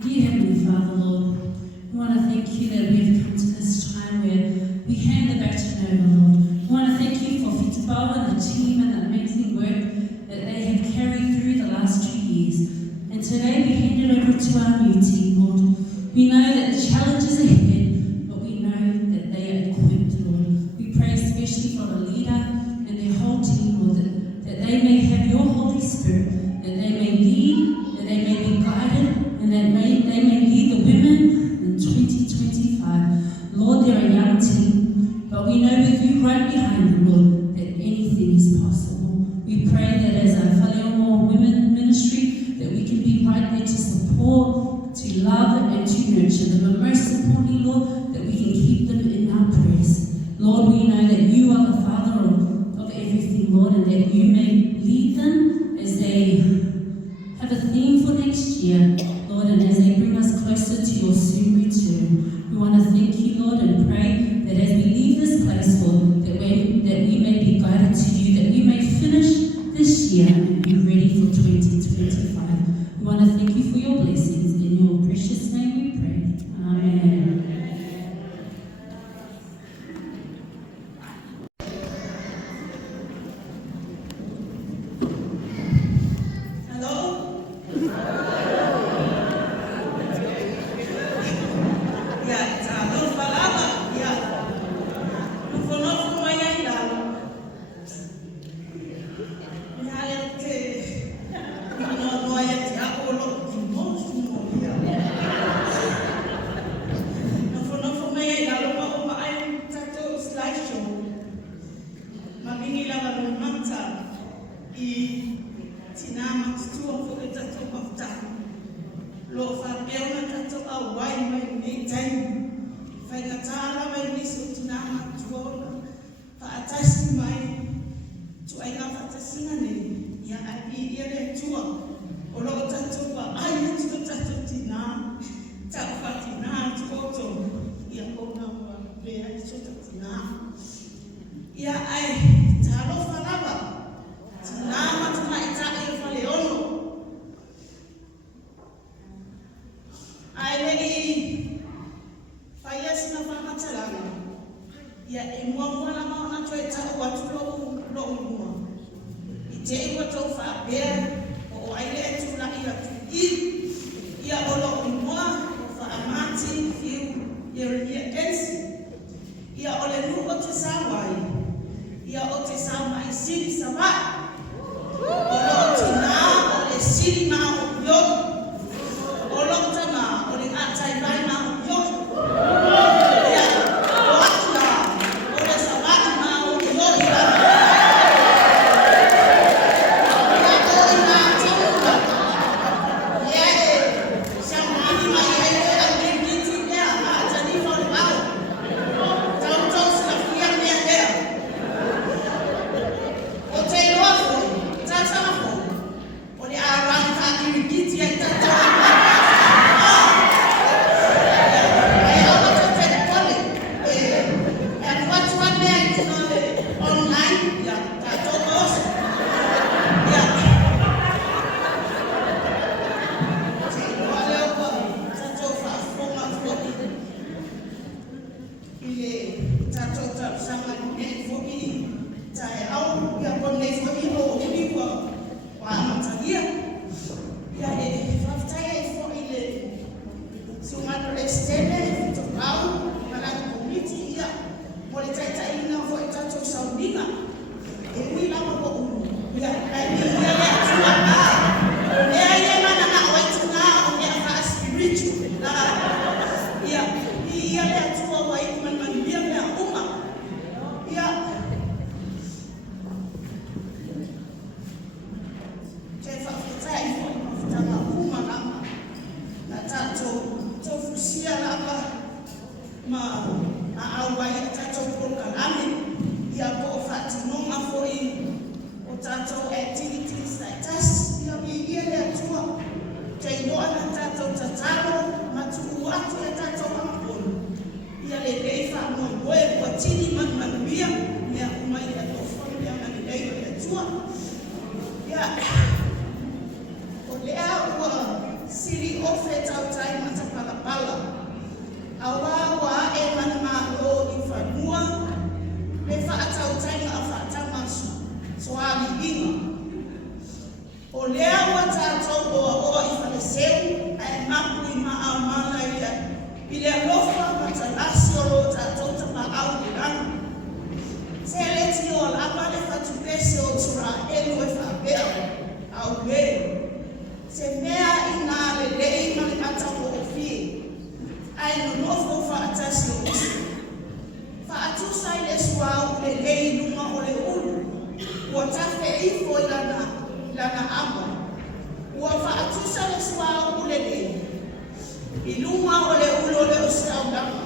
Dear Heavenly Father, Lord, we want to thank you that we have come to this time where we hand the baton over, Lord. We want to thank you for Fitball and the team and the amazing work that they have carried through the last 2 years. And today we hand it over to our new team, Lord. We know that the challenge is ahead, but we know that they are equipped, Lord. We pray especially for the leader and their whole team, Lord, that they may have your Holy Spirit, that they may lead, that they may be guided, and that they may lead the women in 2025. Lord, they're a young team, but we know with you right behind them, Lord, that anything is possible. We pray that as a Whaleomo Women Ministry, that we can be right there to support, to love, and to nurture them. But most importantly, Lord, that we can keep them in our prayers. Lord, we know that you are the Father of everything, Lord, and that you may lead them as they have a theme for next year, Lord, and as they bring us closer to your soon return. We want to thank you, Lord, and pray that as we leave this place, Lord, that we may be guided to you, that we may finish this year and be ready for 2025. We want to thank you for your blessings. In your precious name we pray. Amen. Ya to fusia lava ma awai tato prokalame ia ko fati nonga foi o tato activities like tas ia ia le tua te no ana tato tatalo matu atu ia tato ampon ia le dei fa mo boe ko tini man bia ia umai ia to foi ia man dei ia tua ia o le a City office outside Matapalapala. Awa e manama lo ifanua le fa'ata outside afata masu. So ali inga. O lea wata tobo o ifaleseu ai mapu ima amana ia. Ile lofa matalasi o lo tatota ma au dilang. Seleti o lapa le fatupese o tura elu e fa'abea. Au wei. Se mea ina le lei ma le mata o ofie. Ai no nofo whaatasi o usu. Whaatusa i le suau le lei nunga o le ulu. Ua tafe ifo i lana amba. Ua whaatusa le suau o le lei. I lunga o le ulu o le osau dama.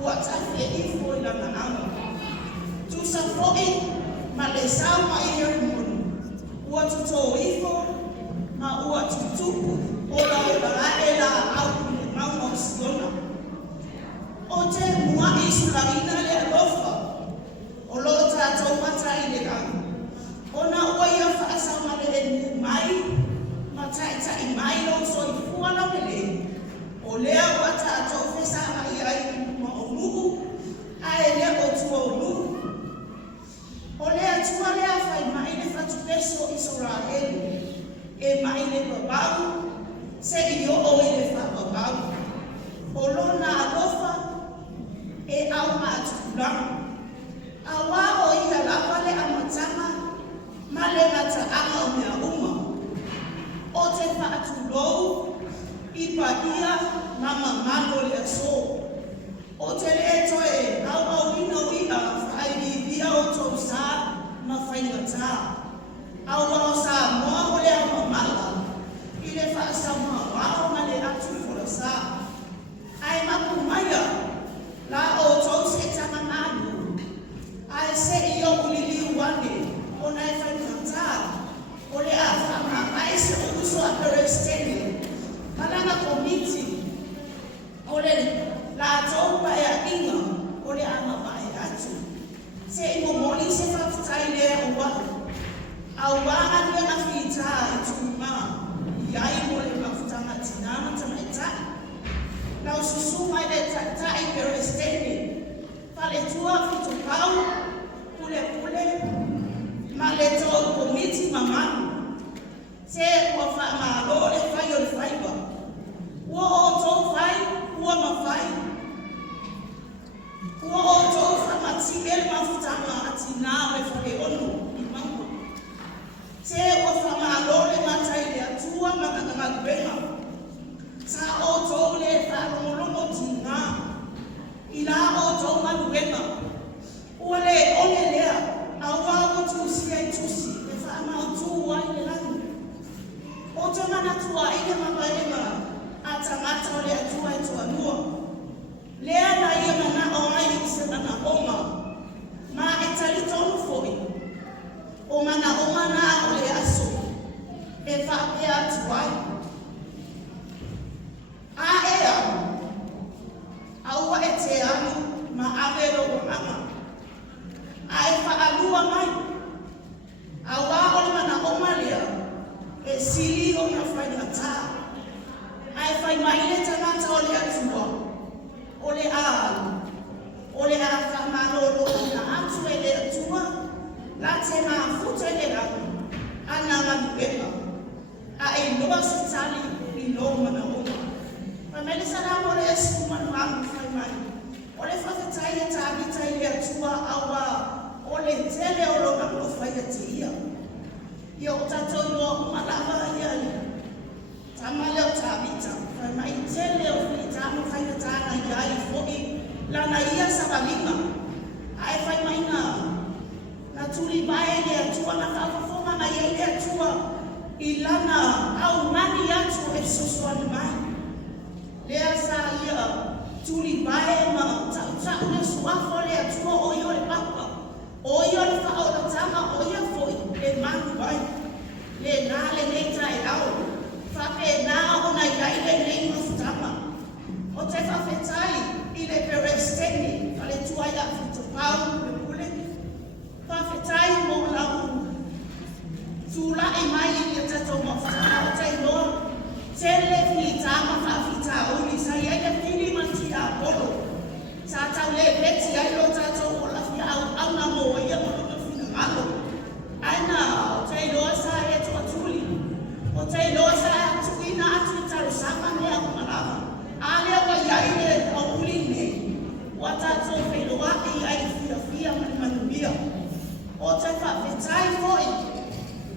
Ua tafe ifo i lana amba. Tusa fo'i ma le sau ma i heri monu. Ua tuto ifo ma ua tutupu o la e la au le maunga o siona. O te mua isu la ina le alofa o lo tātou mata i le kanga. O na ua ia whaasa ma le enu mai ma taita i mai lo so i fuana me le. O lea ua tātou whesa ai ai ma o nuku a e lea o tua o nuku. O lea tua lea whai mai le whatu peso i sora elu. E mai le babau, se i o e le whapabau. O lona alofa, e au mātukulang. A wā o ia lapa le amatanga, ma le mata anga o mea uma. O te whaatulou, i pa ia mama mano le aso. O te le toe, au ino ia, whai via o tau sā, ma whaingata. Au wao sa moa o le amamala, i le whaasa moa wao ma le atu fora sa. Ai mapu maia, la o tau se tanga nanu. Ai se i o ulili wane, o na e whainata. O le a whama, ai se o uso a perestene. Malanga komiti, o le la tau pae a inga, o le ama pae atu. Se i mo moli se whaftai lea o wahu. Awana le mafita e tuma iai mo le mafutanga tinama tamaita na ususu mai le tata i perestene pale tua fitu pau pule ma le to komiti mamanu se ua wha malo le whai o le whaiba ua o tau whai ua mawhai ua o tau wha mati ele mafutanga atina le whale ono i mamma se o whamalore matai le atua makakamaluenga. Sa o tau le wharongorongo tina. I la o tau maluenga. Ua le one lea, a wāo tusi ai tusi, le whaamau tua i le langi. O te manatua i le mawaenga, a tangata o le atua i tua nua. Lea na ia mana o ai i se mana oma, ma e tali tonu foi. O mana o mana o le aso, e whape atu ai. A e au, aua e te anu, ma awero o mama. A e whaalua mai. A wā o le mana o malia, e sili o na whaingata. A e whai mai le tangata o le atua, o le alu, o le a whamalolo o na atu e le atua, la te ngā futa le rangi, ana manuenga, a e loa se tali i lo mana oma. Pa mele sana mo le esu manu amu whai mai, o le whawhetai e tāmitai le atua awa, o le tele o lo na mo whai a te ia. Ia o tatou loa umalawa ia li, tama leo tāmita, whai mai tele o whi tāmu whai a tāna ia i fo'i, lana ia sabalinga, a e whai mai ngā, na tuli bae le atua na whawhawhonga na ia le atua i lana au mani atu e susuani mai. lea sa ia tuli bae ma tau le suafo lea tua o ia le papa o ia le whaoratanga o ia foi le manu bai le nā le nei tai au whape nā o na iai le nei mafutama o te whawhetai i le peresteni whale tua ia whitapau le pule whawhetai mo lau tula e mai i le tato mafutama o te noa tele whitama whawhita o ni sa iai le whiri mati a polo sa tau le beti ai lo tato o la whia au na mo ia mo na whina malo aina o te loa sa e tua tuli o te loa sa e tuina atu taru sama mea o malava a lea wa iai le au uli nei wa tato wheloa i ai whia manumia o te whawhetai foi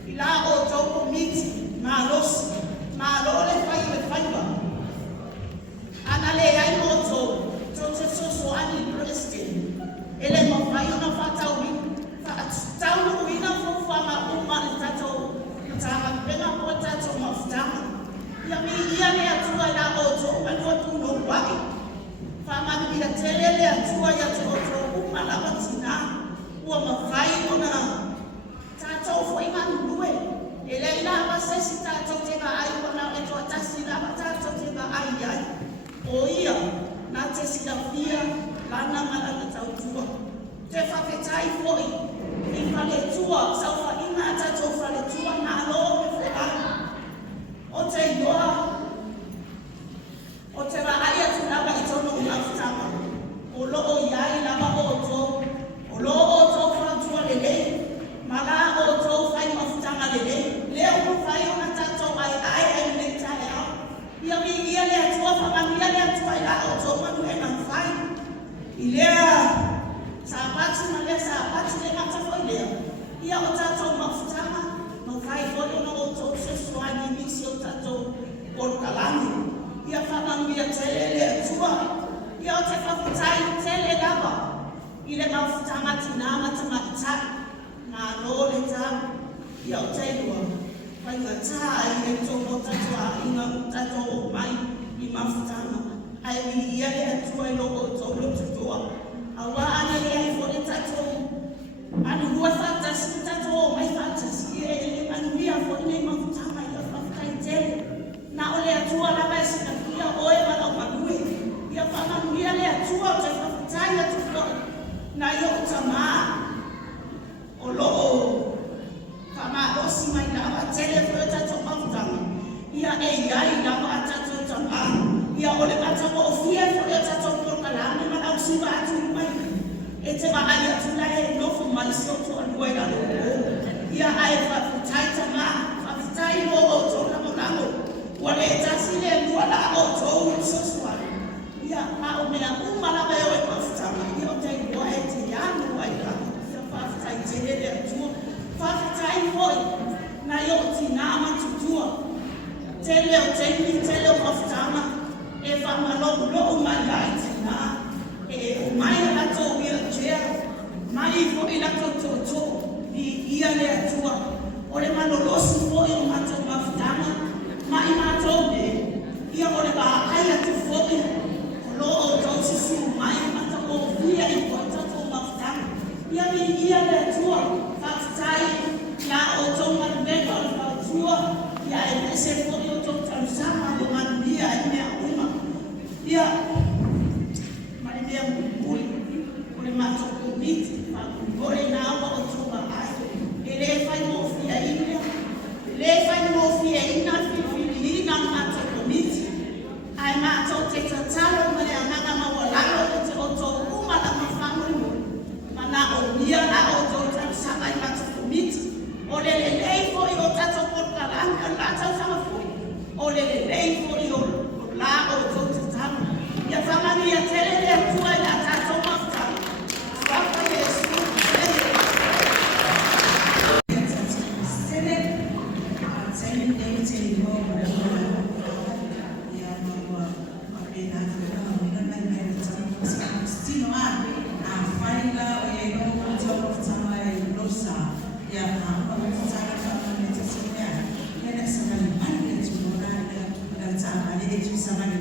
i la o taupo miti ma losi ma lole fai le faiwa ana le ai o te soso ani prestin ele mo fai ona fatau ni tau no ina fo fama uma le tato tama pena po tato mafutama ya mi ia le atua la o to manu tu no wai fama ni la tele le atua ya to uma la matina ua mafai ona tato fo ina nuwe ele ina ba se si tato te ba ai ona e to tasi la ba tato te ba ai ai o ia na te sila fia lana malana tau tua te whawhetai foi i whale tua sau whainga tato whale tua na alo me whorana o te ioa o te wa aia tu lava i tono unafutama o loo iai lava o to o loo o to whatua lele mala o to whai mafutanga lele leo mo whai o na tato ai le tae au ia mi ia le atua whamanu ia le atua i la o to manu e na whai i lea saapati na lea saapati le ngata foi lea ia o tato mafutanga no whai foi o na o to se soani misi o tato porkalani ia whamanu ia tele le atua ia o te whafutai tele lava i le mafutanga tinama tamatai na lo le tau ia o te lua whai ngā tā i le tōko tato a inga tato o mai i mafutanga ai mi ia le atua i loko o tōlo tutoa awa ana le ai fo le tato anu hua whatasi tato o mai whatasi e le anu ia fo le mafutanga i a whafutai tele na o le atua la vai sina kia o e wala o manui ia whamanu ia le atua o te whafutai atu fo na i o tamaa o loo kama osi mai lava tele fo tato mafutanga ia e iai lava tato tamaa ia ole kata mo ofia fo le tato porkalame ma au siva atu mai e te va ai atu la e no fo mai so to alua la lo ia ai fa futai tamaa fa futai lo o to la mo namo wale tasi le lua la o to so so ia ma o me uma la be o e mafutanga ia o te lua e te anu ai la ia fa futai tele le atu whawhetai foi na i o tinama tutua tele o teimi tele o whawhetama e whamalou loo mai ai tina e o mai lato wheelchair mai foi lato toto i ia le atua o le manolosi foi o mato whawhetama mai mato me ia o le ai atu foi o loo o tau sisu mai mato o via i foi tato whawhetama ia mi ia le atua whawhetai ia o tau manumeka o le whautua ia e mese foi o tau tausama o manumia i mea uma ia mare mea muli o le mato kumiti o le nawa o tuba ai e le fai mo fia ina le fai mo fia ina fili ina mato kumiti ai mato te tatalo ma le ananga ma walalo e te o tau uma la mawhamu mana o mia la o tau tausama i mato kumiti o le lei foi o tato porkalanga la tausama foi o le lei foi o la o tau tatalo ia whamanu ia tele le atua i la tato mawhitanga whaka Yesu Samani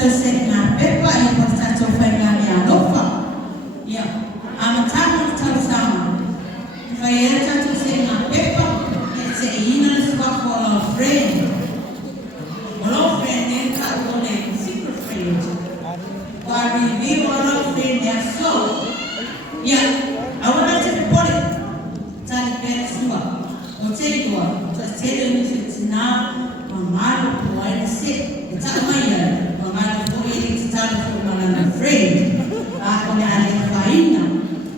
tato sena pepa ia pa tato whainga mea lofa. Ia, amatama tau sama. Whai era tato sena pepa, e te ina le swako ala friend. Ala friend e ka ole secret friend. Wa review ala friend ya so. Ia, awana te pole. Tani pere sua. O te iwa, ta tere ni te tina, mamalo po ai se. Tamaya, mamalo po ili titalo po malana friend. Ako na ale faina.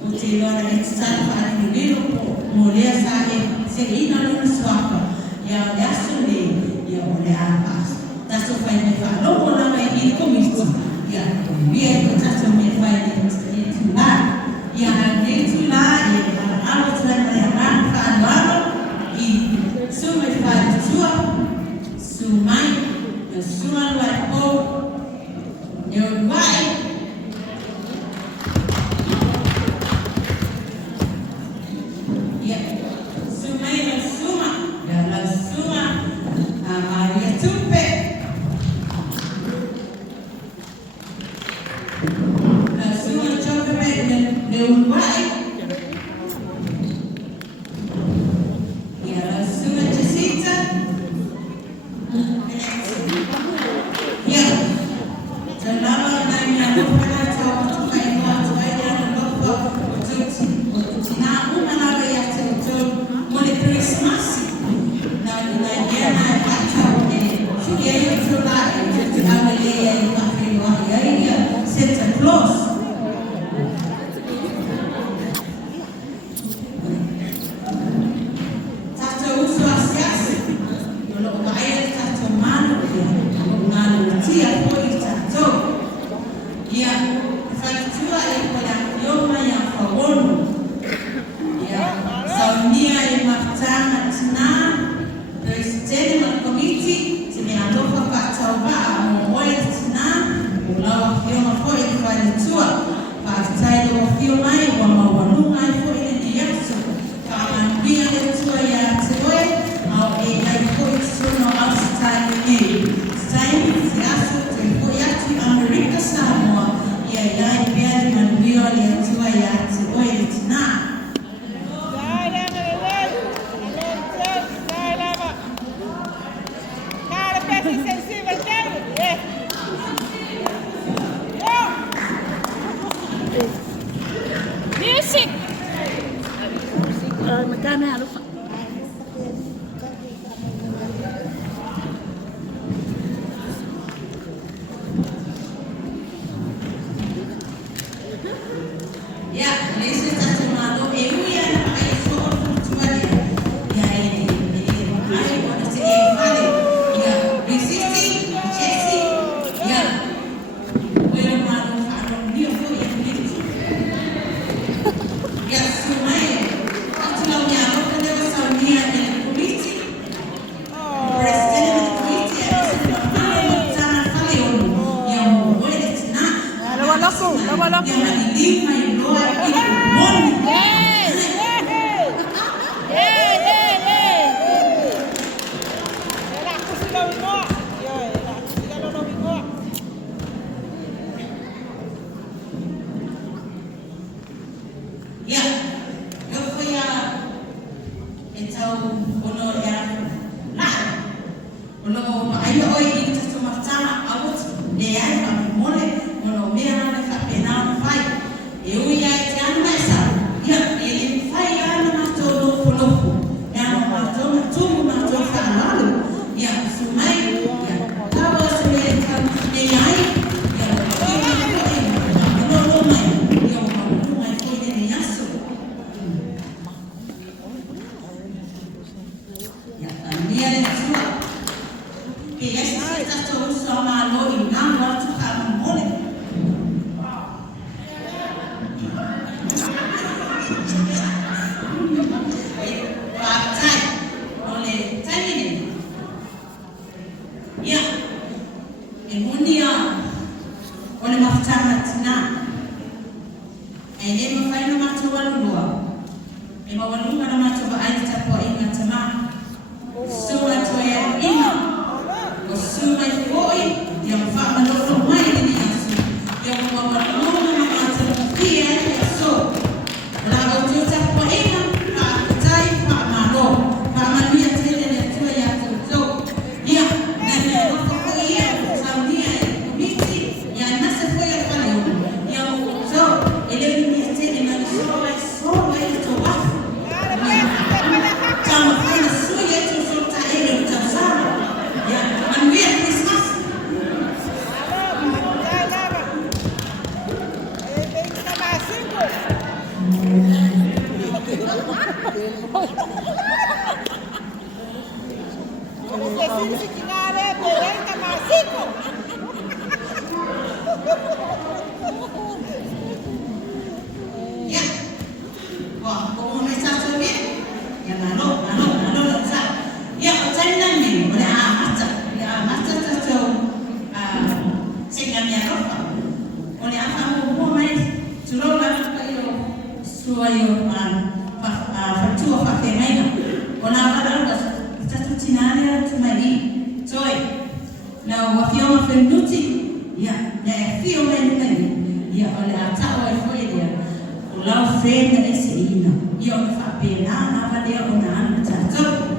O te iwa na titalo pa ni nilo po. Molea sa e se ina luna swaka. Ya yaso le, ya ole apas. Taso faina fa lomo na mai ili komiti. Ya, bia ko taso me faina ni tula. Ya ni tula, ya ala tula na ya na fa alwano. I sume fa tua. Sumai. Suman like oh, you're right. Yeah, Sumai na Suma, ya la Suma, Maria Tupe. La Suma chocolate de Uruguay. Ya la Suma Chesita. Music. Magkano halo pa? Suma foi, yang fama lo sua yo fatua whakemaina. O nā wharaura, tatu tinārea tumai toi. Nā wafioma whenuti, ia, ia e whio meni kani, ia o le atao e whoerea, o lau whena e se ina, ia o le whapena nā whanea o nā anu tātou.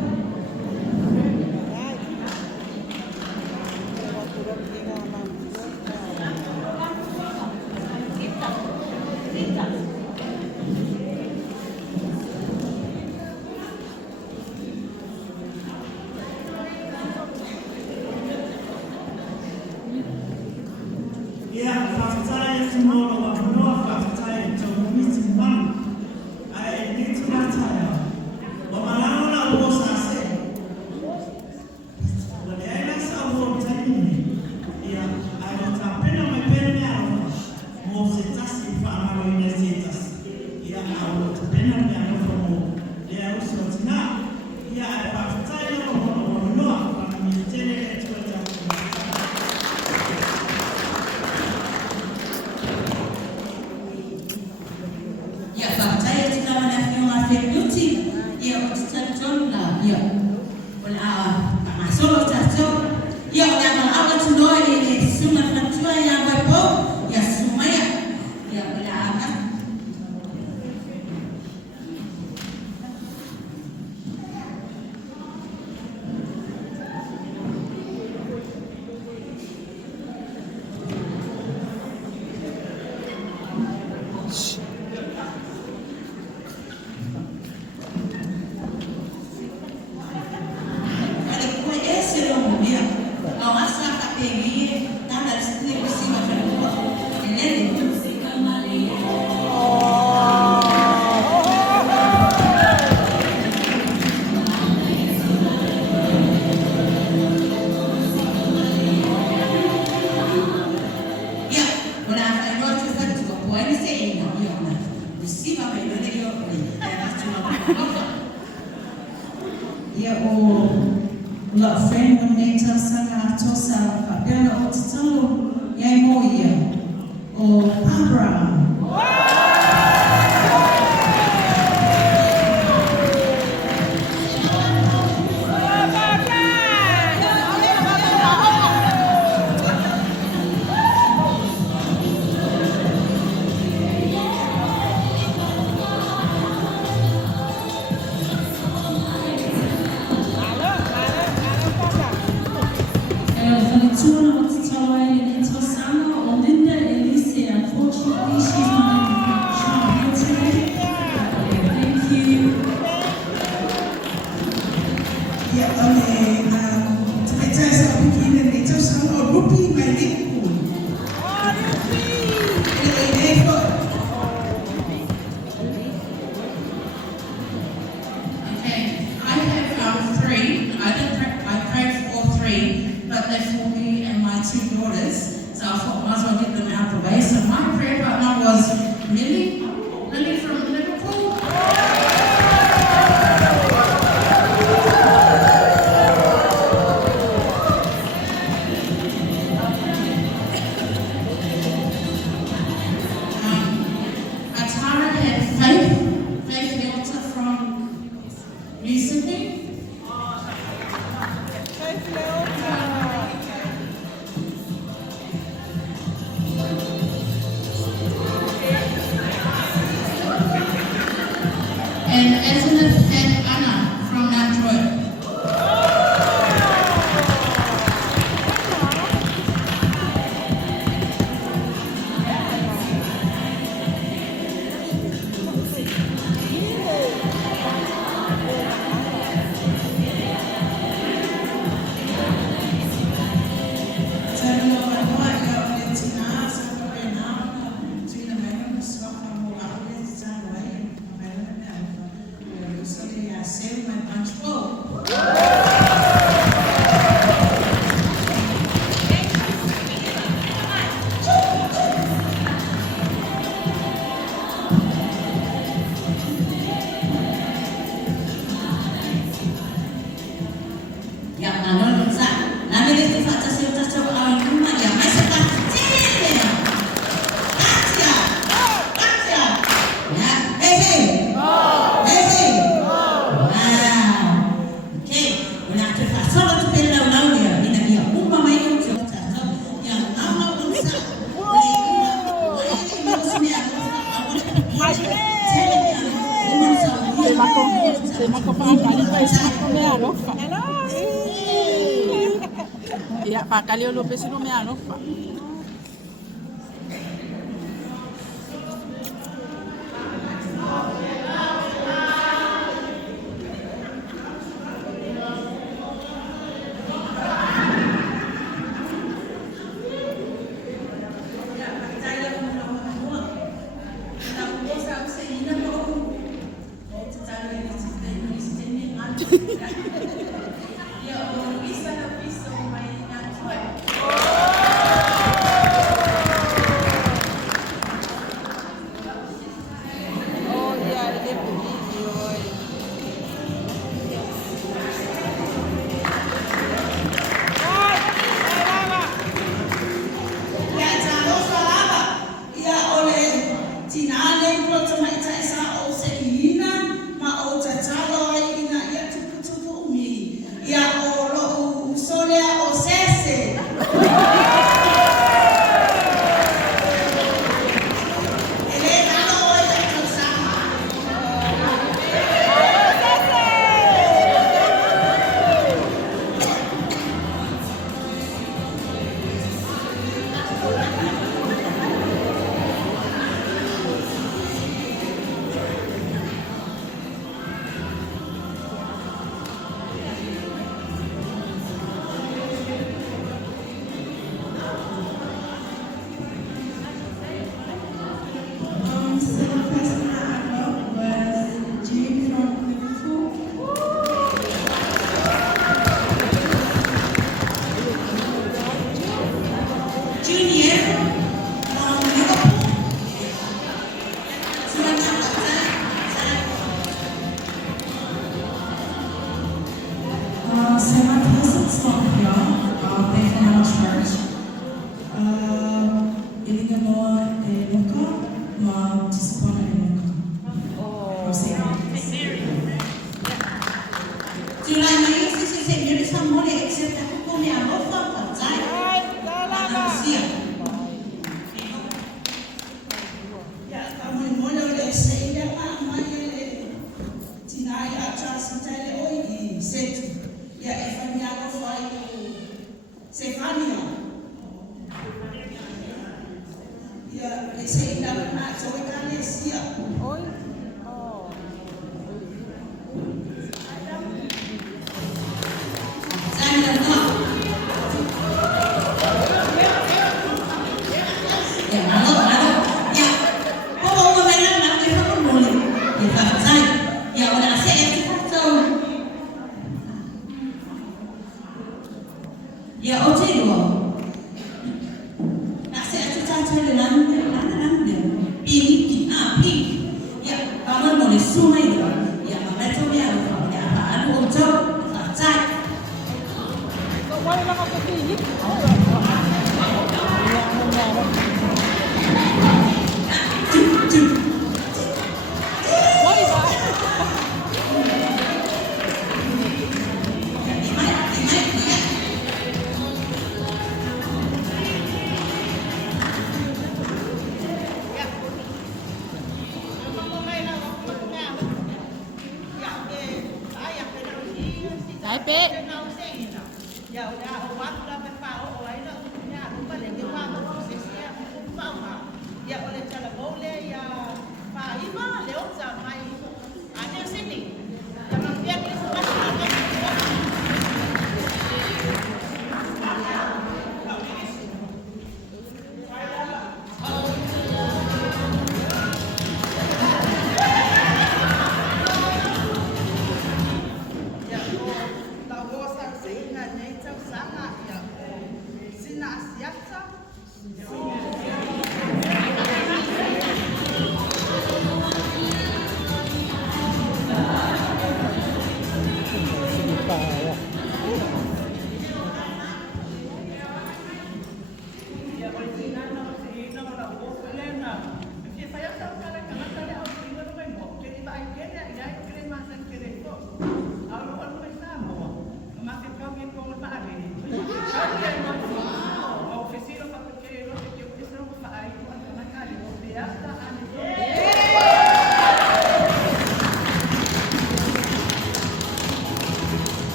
Sorry. Pakali o lope sino me alofa.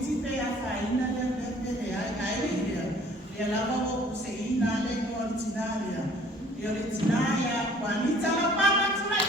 titi pe a whaina le pepe ai rea. E lava o se ina le o le tinaria. E o le tinaria, Juanita la pama tunai.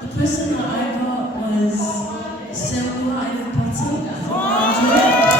The person that I got was Silver Ivan Potter from Andrea.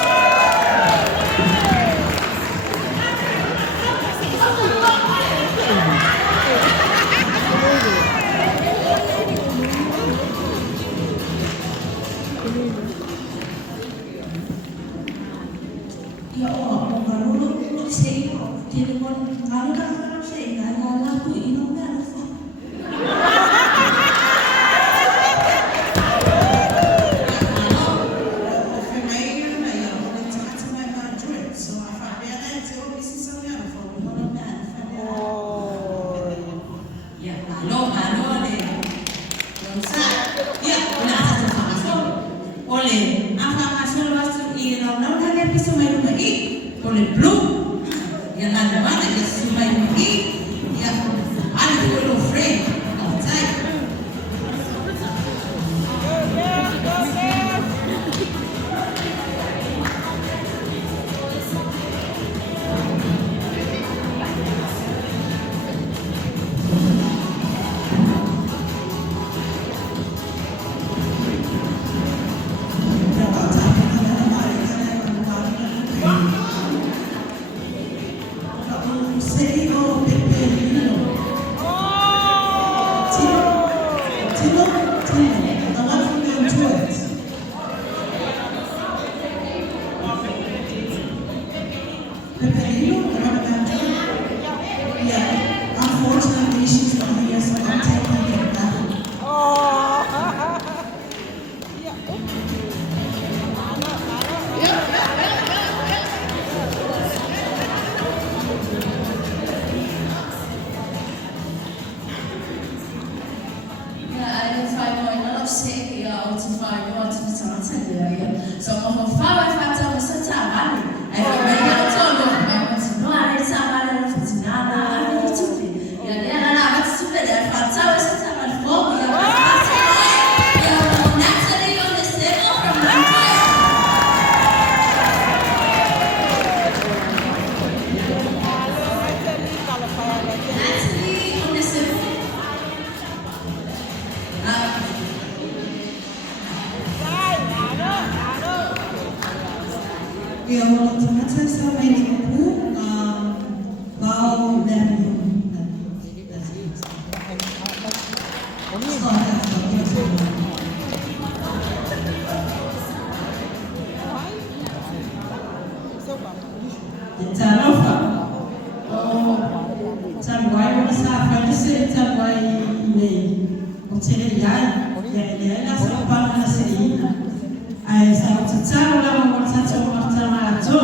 Natalie Onesimo. Ia o tamata sa mai ni ku bao lemu. Talofa. Oh, tabuai o sa fa ni se tabuai nei. O tele yai, ya na sa pa na se ina. Ai sa tsaro la mo tsatso mo tsama to.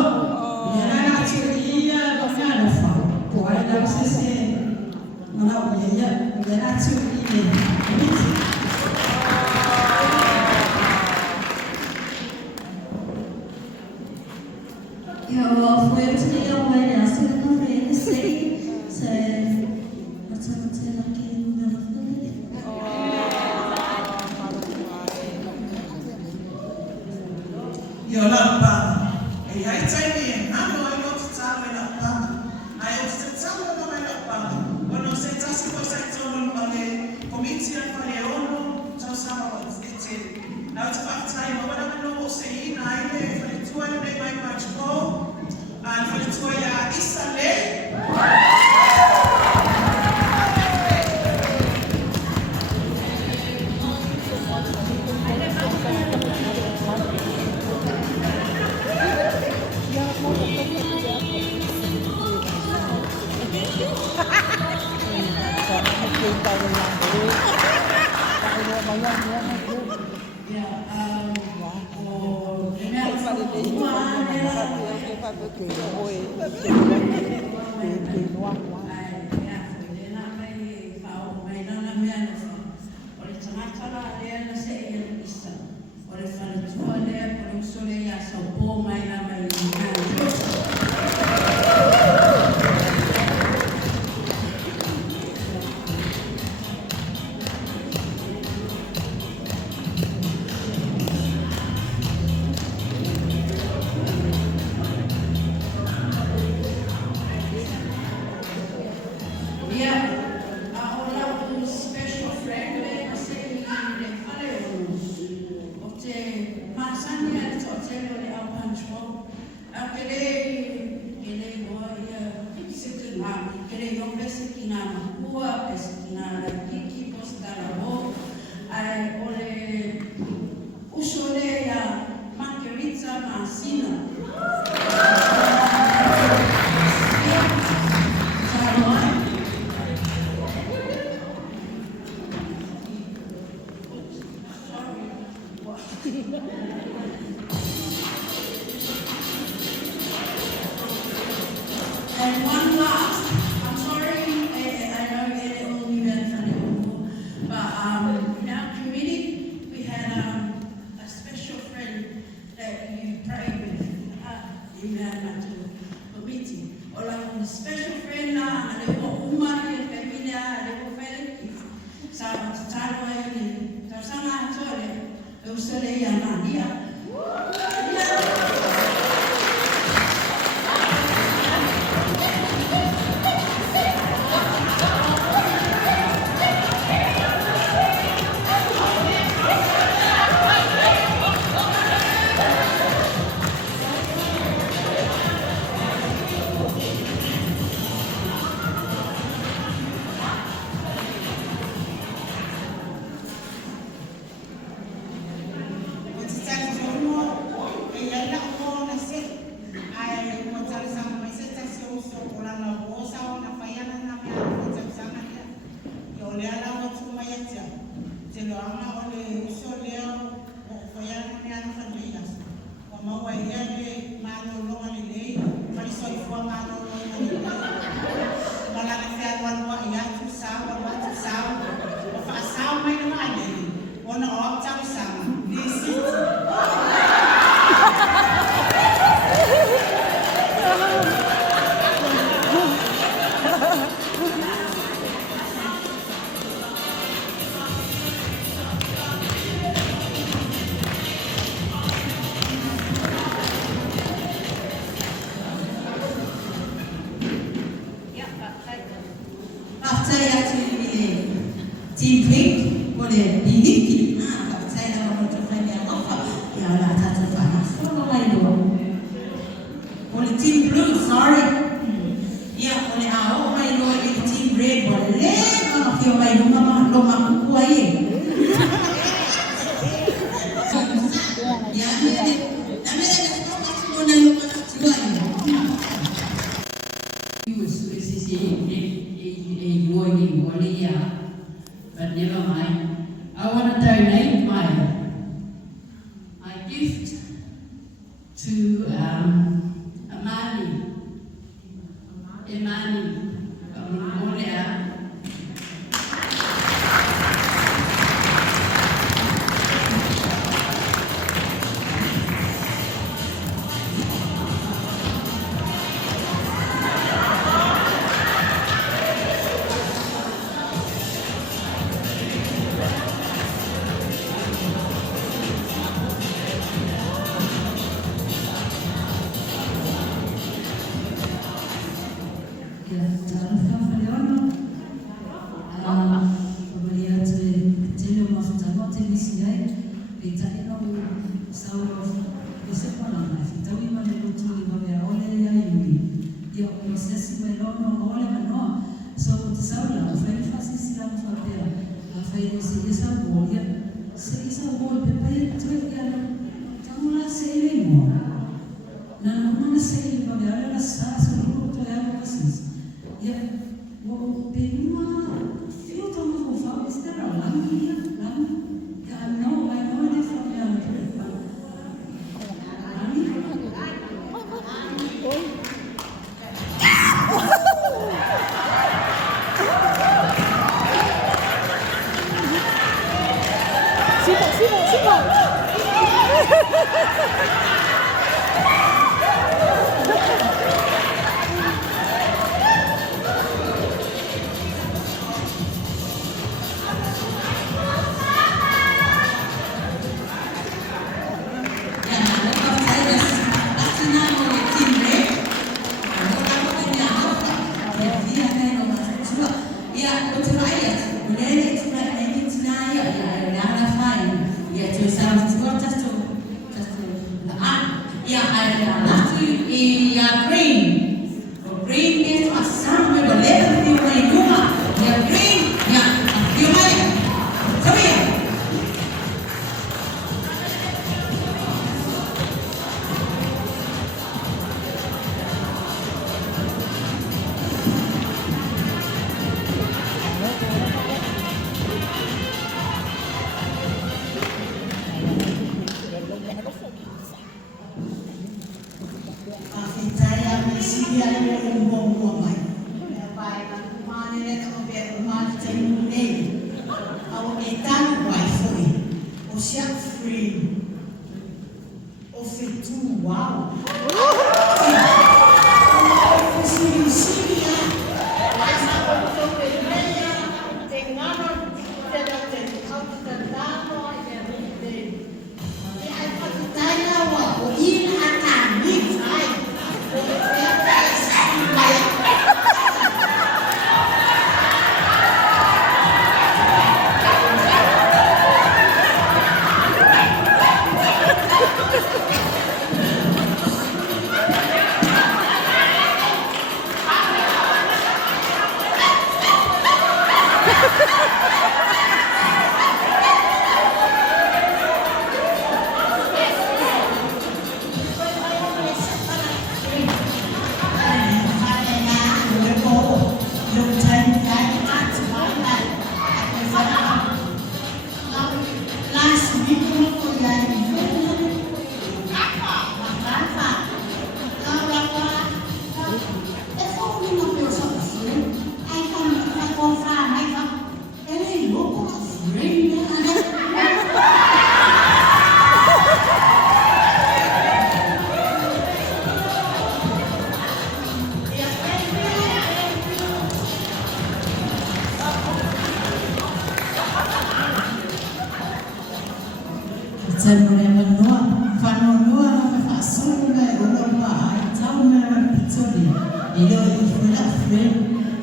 Ya na tsi ia no na no fa. Ko ai na se mana o ya na tsi ine. Eu fui a Tia Olha, a Tia Olha, sei, mas eu não sei lá que não dá Yo la pa. E ai tai ni na no ai mo tsa me la pa. Ai o tsa mo no me la pa. Ono se tsa si ko sa tsa mo pa le komiti an pa le ono tsa sa ma tse. Na tsa pa tai mo na no mo se ina ai le fa le tua le mai ma chko. An fa le tua ya isale. And one last, I'm sorry, I know it only went for the but in our community, we had a special friend that we prayed with in our committee. Or like a special friend na aleko uma y familia aleko Felix. Sa talo ni tasanga tole, usale ya Maria. Thank you. whakatai atu i Team Pink, o le piniki, whakatai na kama tawhai mea lofa, ia o la tata whana, whana mai loa. O le Team Blue, sorry, ia o le ao mai loa i le Team Red, o le mama whio mai lunga loma kukua ie. Ia, na mele na whakatu mona loma tuai. But never mind. I want to donate my gift to Imani from Mongolia.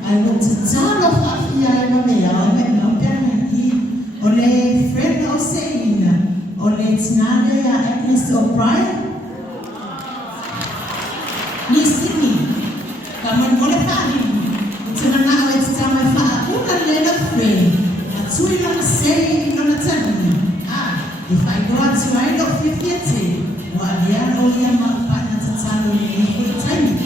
ai lo talo hafia e mea o me no pena i o le Fred Oseina o le tinane a Agnes O'Brien ni sini kaman mole fani tina na o tama fa una le na Fred a tui na sei no na tani if I go out to I don't 50 wa dia o ia ma pa na tatalo ni full time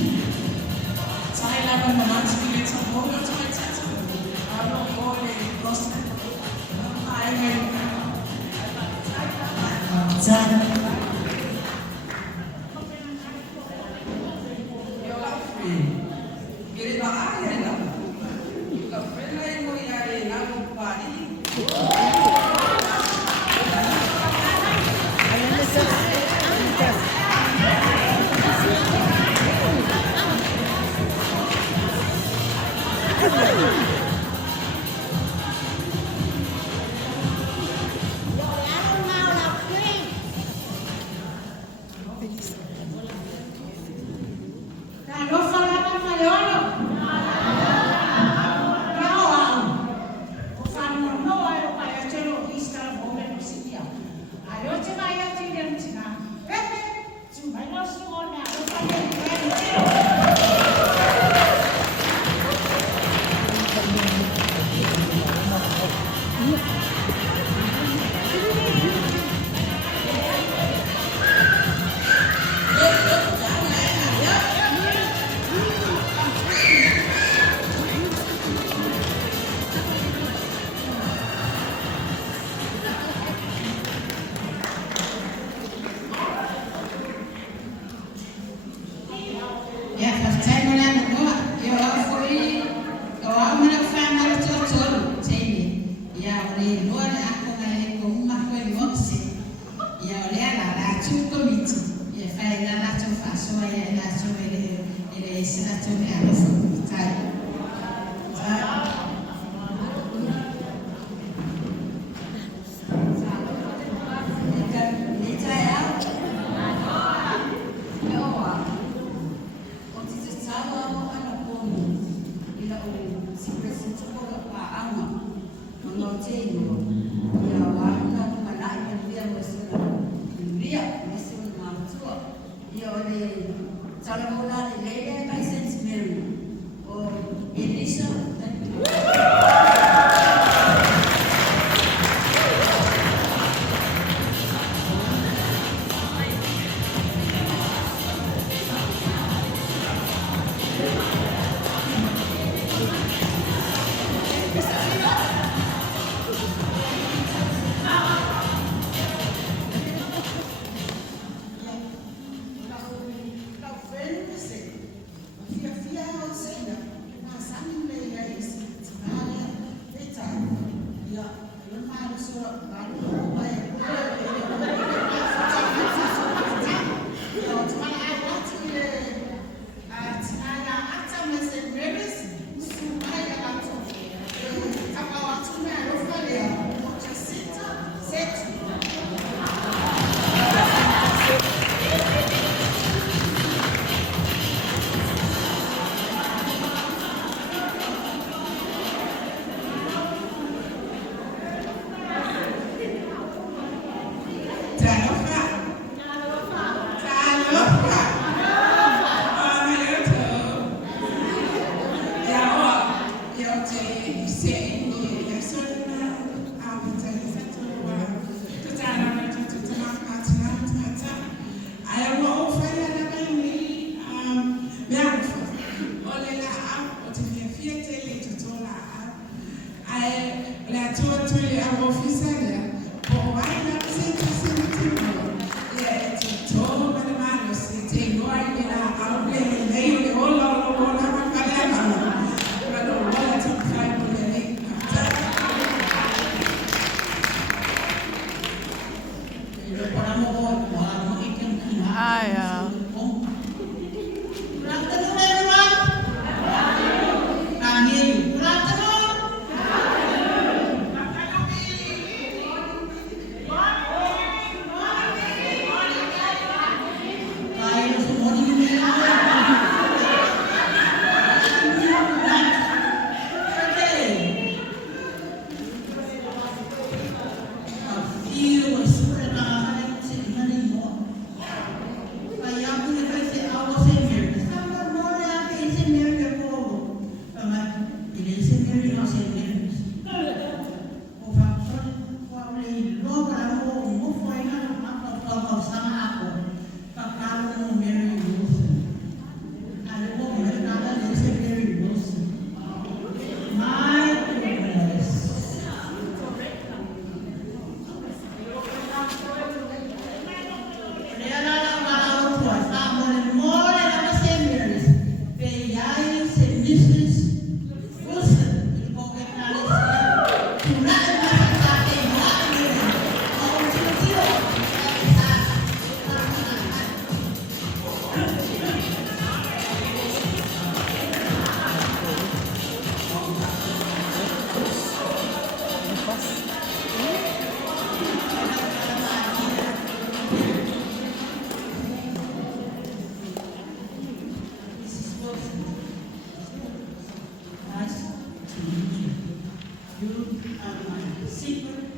secret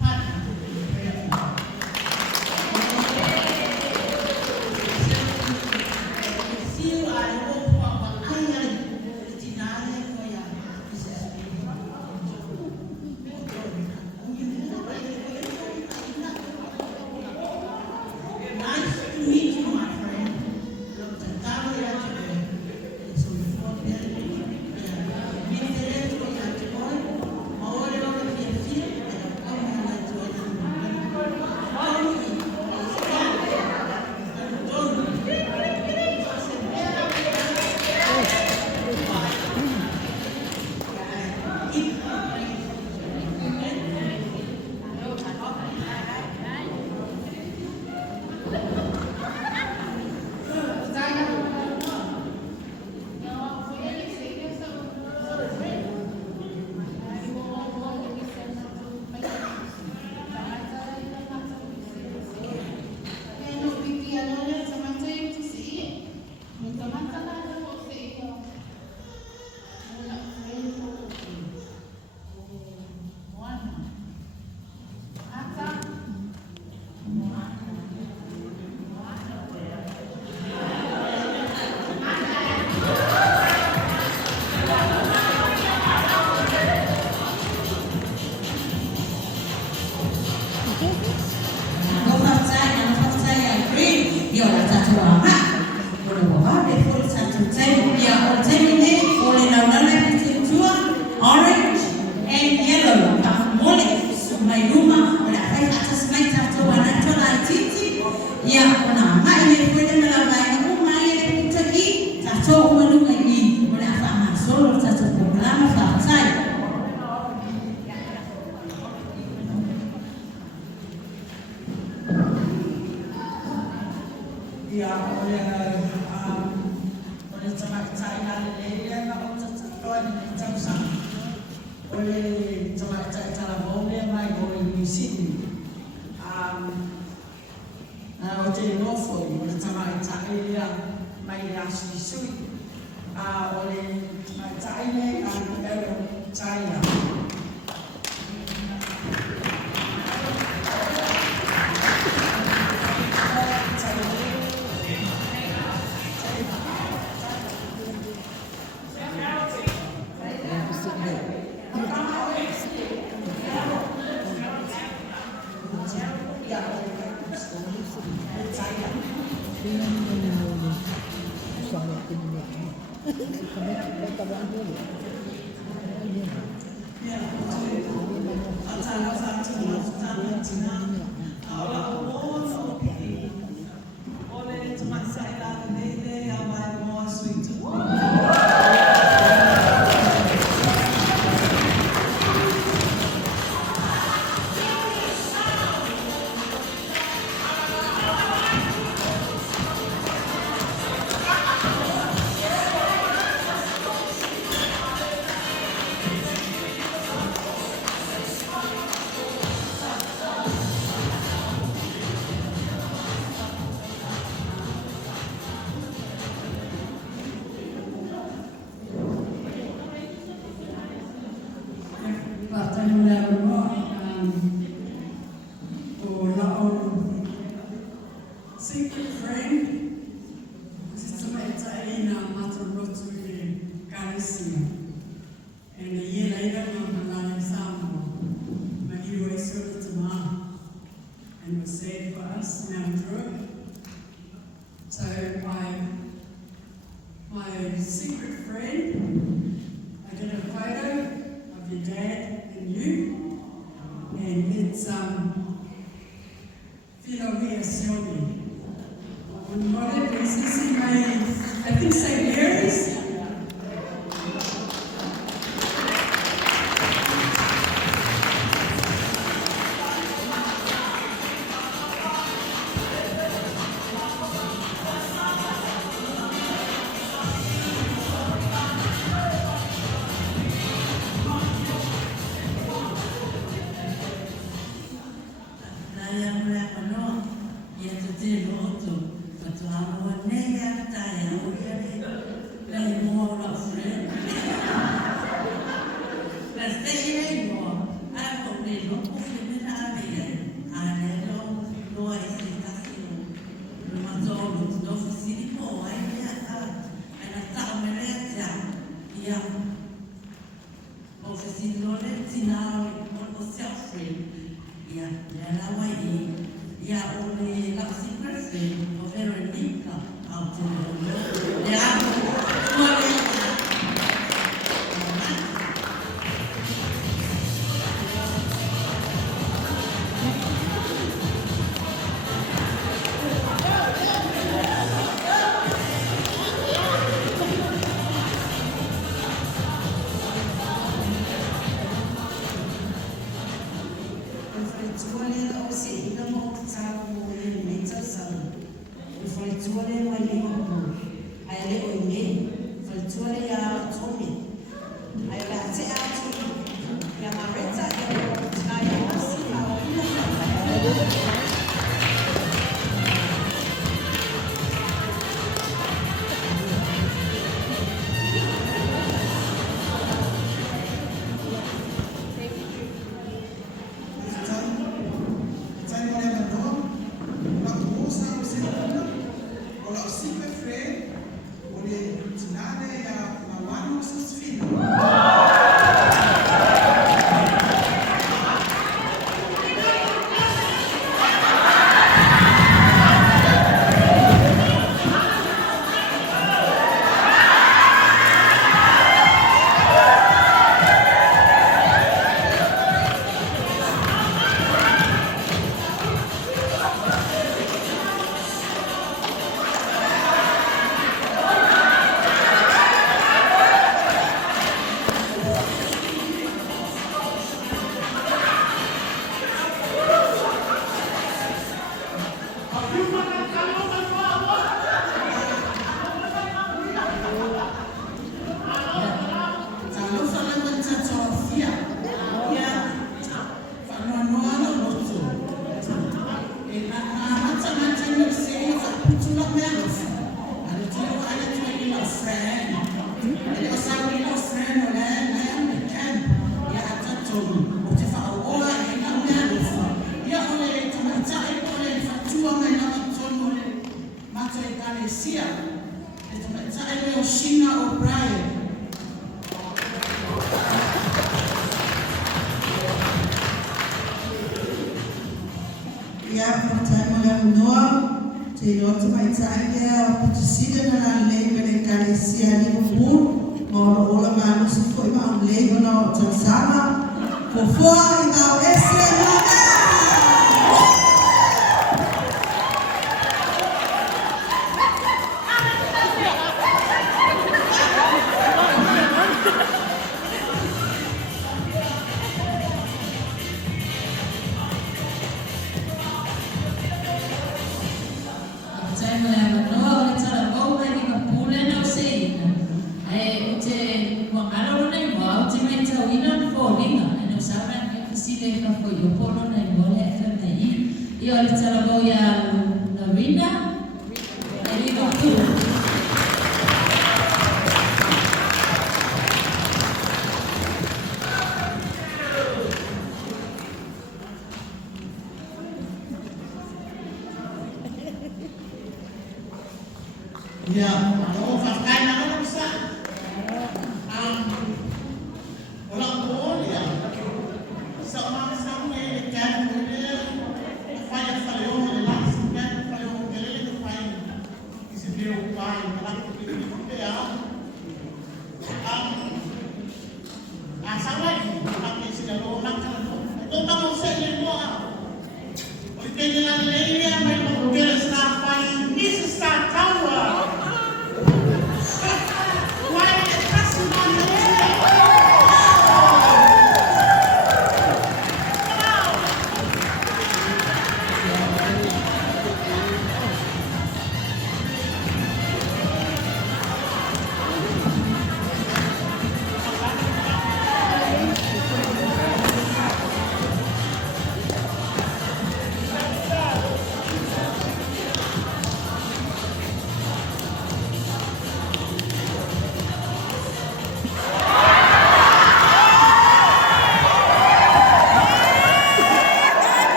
partner in prayer. Nice to meet you, my friend. Dr. Daria Chebe. It's on the floor there. Orange and yellow. Mole my rumah wala kai atas mai tato wana tola titi ya kuna mai ne kwenda mala mai na mai ne kutaki tato wanu kai wala fama solo tato programa fa sai ya oleh sama saya le na tato ni tato oleh sama cara boleh mai boleh di sini. Hotel Norfolk oleh sama cara dia mai asli sui. Oleh cara ini China. Secret friend, sistema itaina matorotu ile kanisa. And a year later, my Samuel, Mahiwa served to mom and was saved for us now Drew. So my secret friend, I did a photo of your dad and you, and it's Philoria Sylvie. On what it is, I think St. Mary's. Yeah. O se sinole tinao o self-free. Yeah, lawa I. Yeah, o le la secret o Veronica out in the yeah.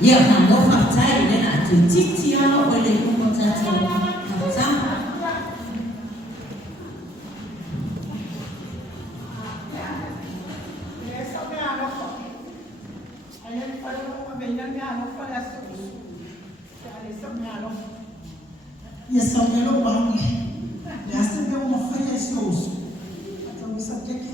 Ya na mo fa tai le na tu titia o le ko tato matanga. Ia songelo bangi. Ya se me uma folha shows. Então isso aqui é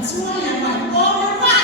matua ya mai ora mai.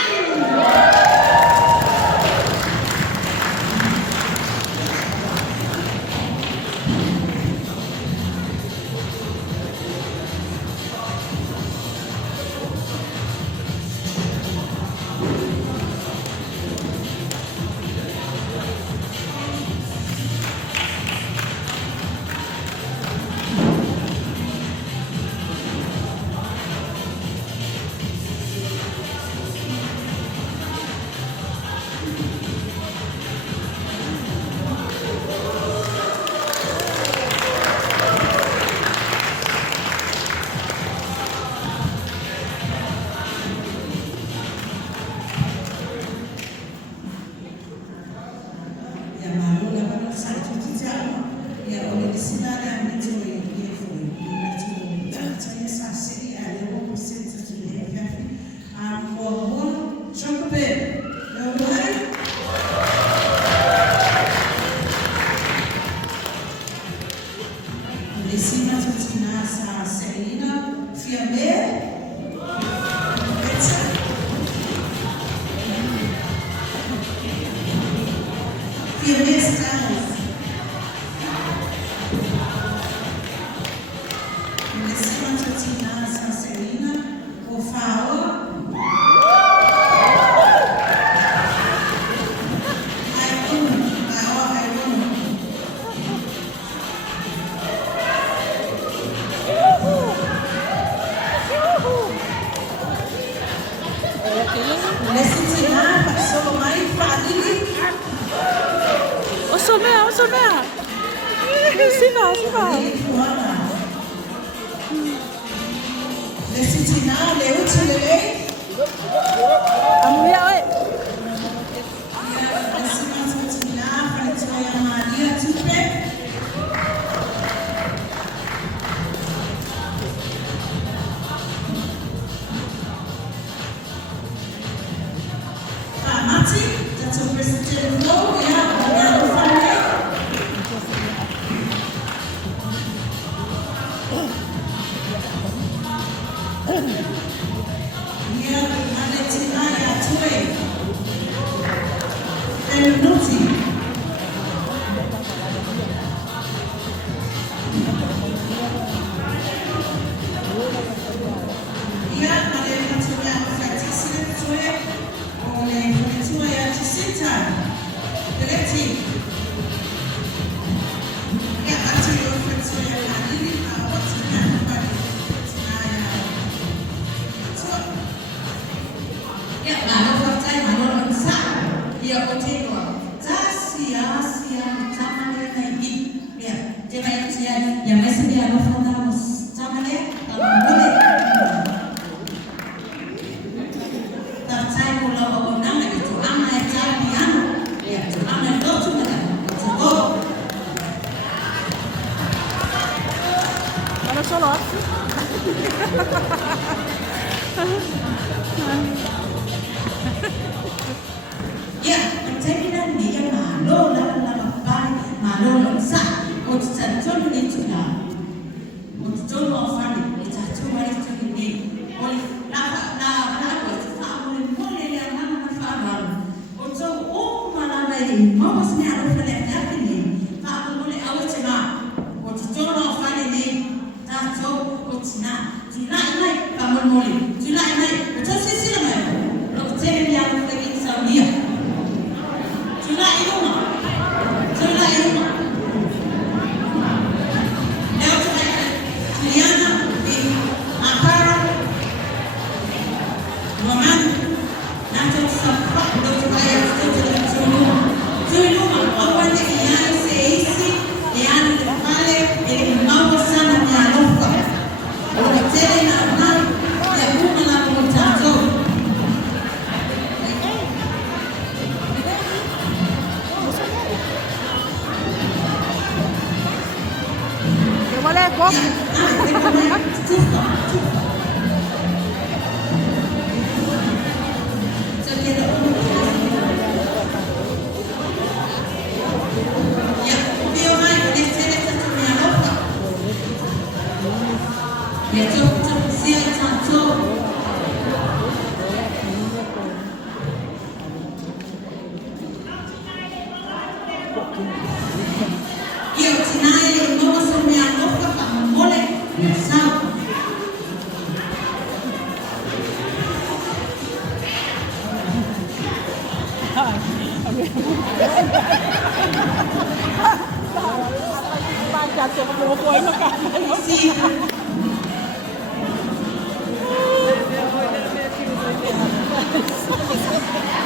Baca buku ini kan.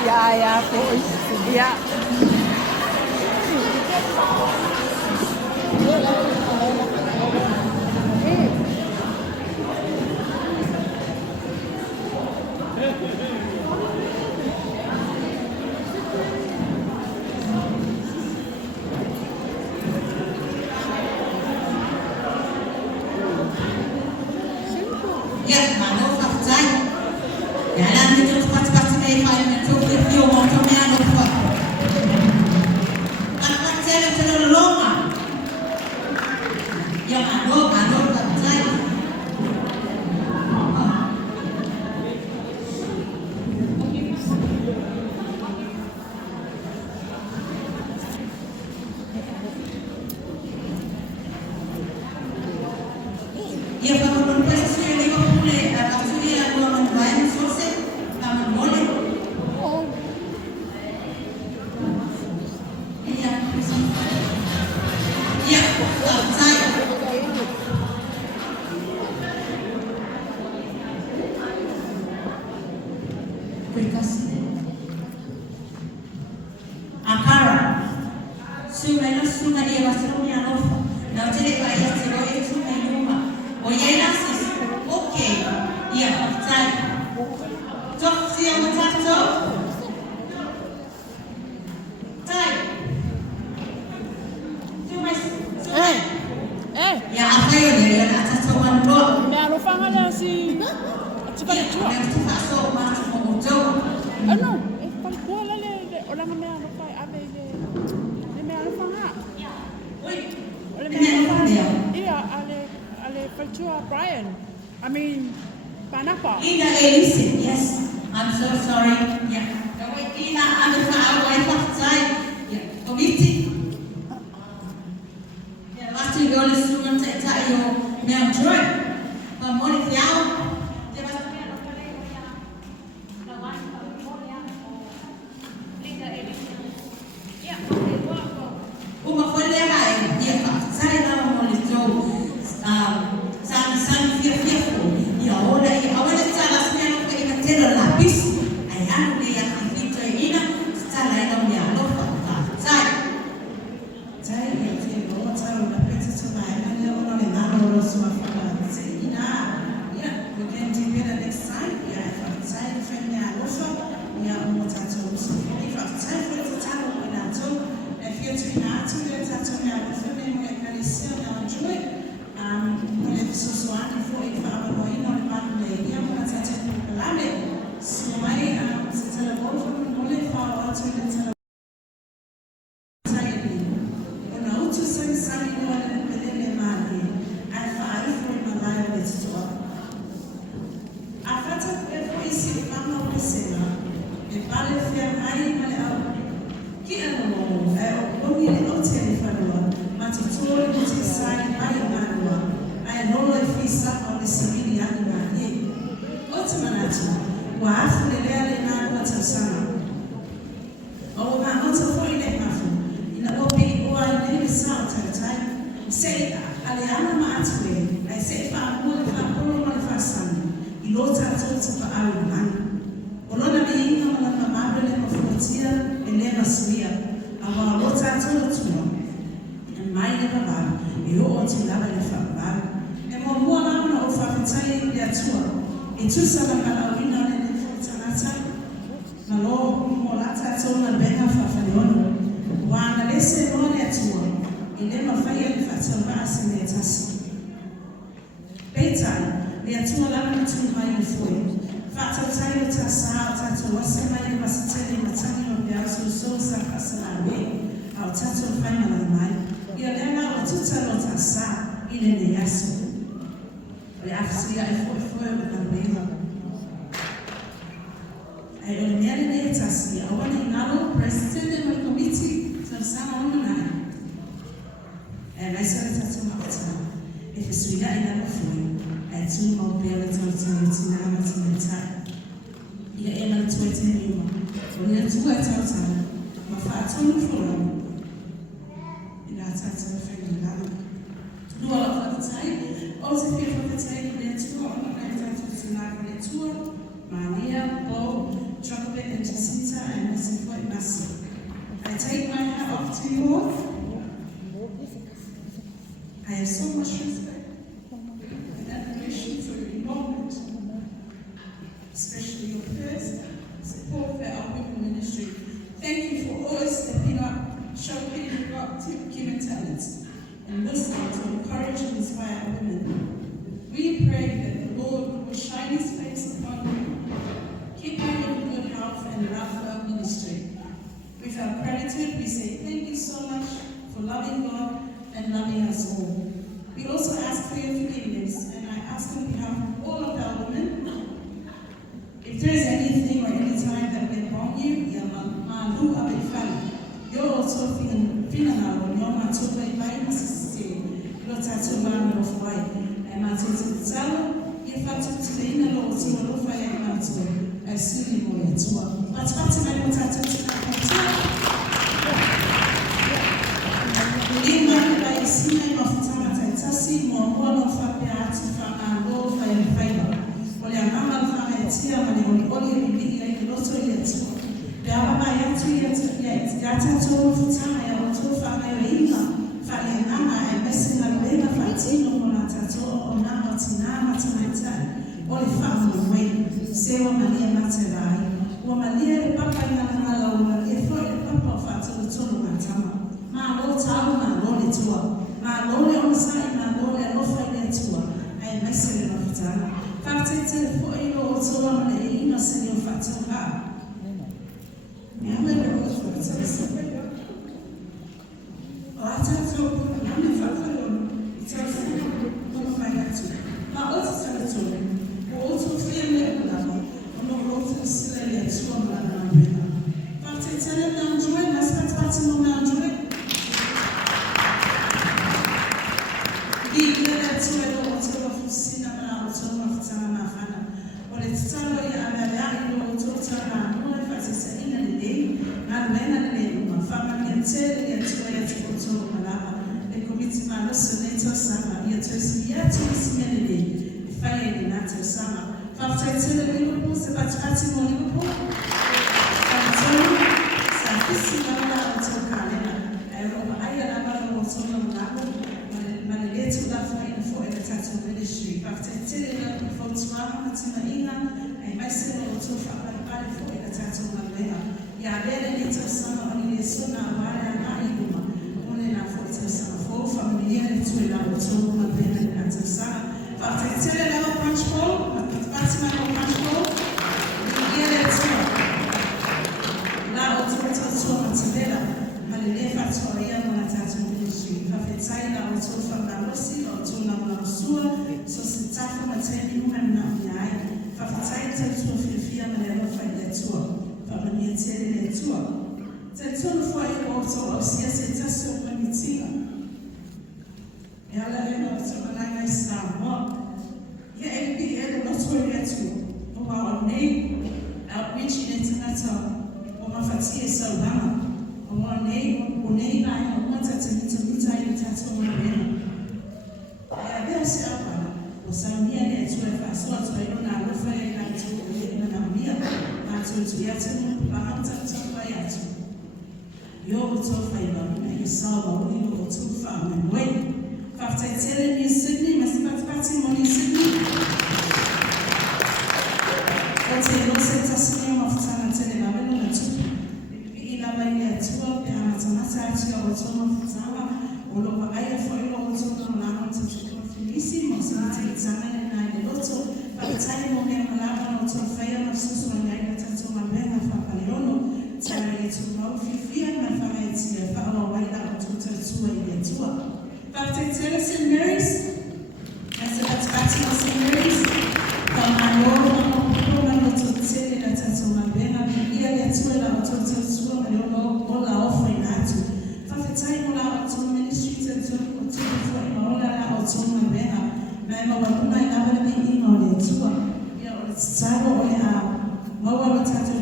Ya, pois. Ya. Brian, I mean, Panapa. Ina, listen, yes. I'm so sorry. Yeah. Ina, I'm the wife outside. Yeah. Committee. Yeah, last year you instrument tayo may joy. Pamoni tiao. Mafatun Fulan. In that sense, I'm feeling that. Do all of the time. Also, if you have the time, we're tour on the night to the tour. Maria, Bo, Chocolate, and Jacinta, and Missy Boy Massey. I take my hat off to you all. I have so much respect and admiration for your involvement, especially your prayers, support for our women ministry. Thank you for always stepping up, showing your human talents, and listening to encourage and inspire women. We pray that the Lord will shine His face upon you, keep you in good health and love for our ministry. With our gratitude, we say thank you so much for loving God and loving us all. We also ask for your forgiveness, and I ask on behalf of all of our women, if there is anything or any time that we have wronged you, you're also feeling now, and you're not so by necessity, you're tattoo man of white, and my tattoo tell, if I took to the inner law to a low fire and I see you more to one. But Fatima, I'm tattoo to Saro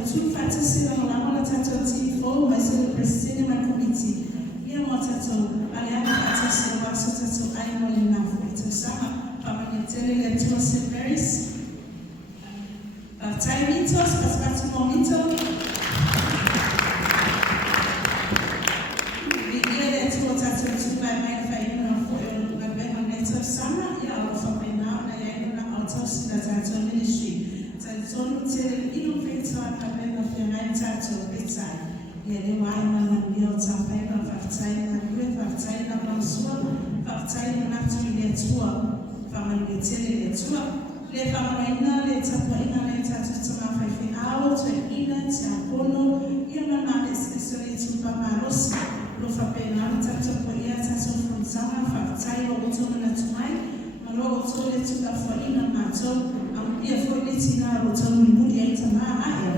tu fata sila mola tato tifo, mai sila presidente ma committee. Ia mo tato, aliana fata sila waso tato ai mole na fuita sama, pamanetele le tua St. Baptai mitos, paspati momento. Ia le tua tato tu vai mai fai una foio, vai bem neto sama, ia o fa pena na ia na autos da tato ministry. Tato tele innovator kapena fianai tato pizza. Ia le mai mana ia tapai na baptai na kue baptai na mansua, baptai na natu le tua, pamanetele le tua. Le famaraina le tapaina le tatu tama fai ao to ina te apono ia na especially to paparos lo fa pena tatu po ia tatu from sama fa tai o to na tumai malo to le to da faina na to am ia foi le tina ro to mu ia tama aia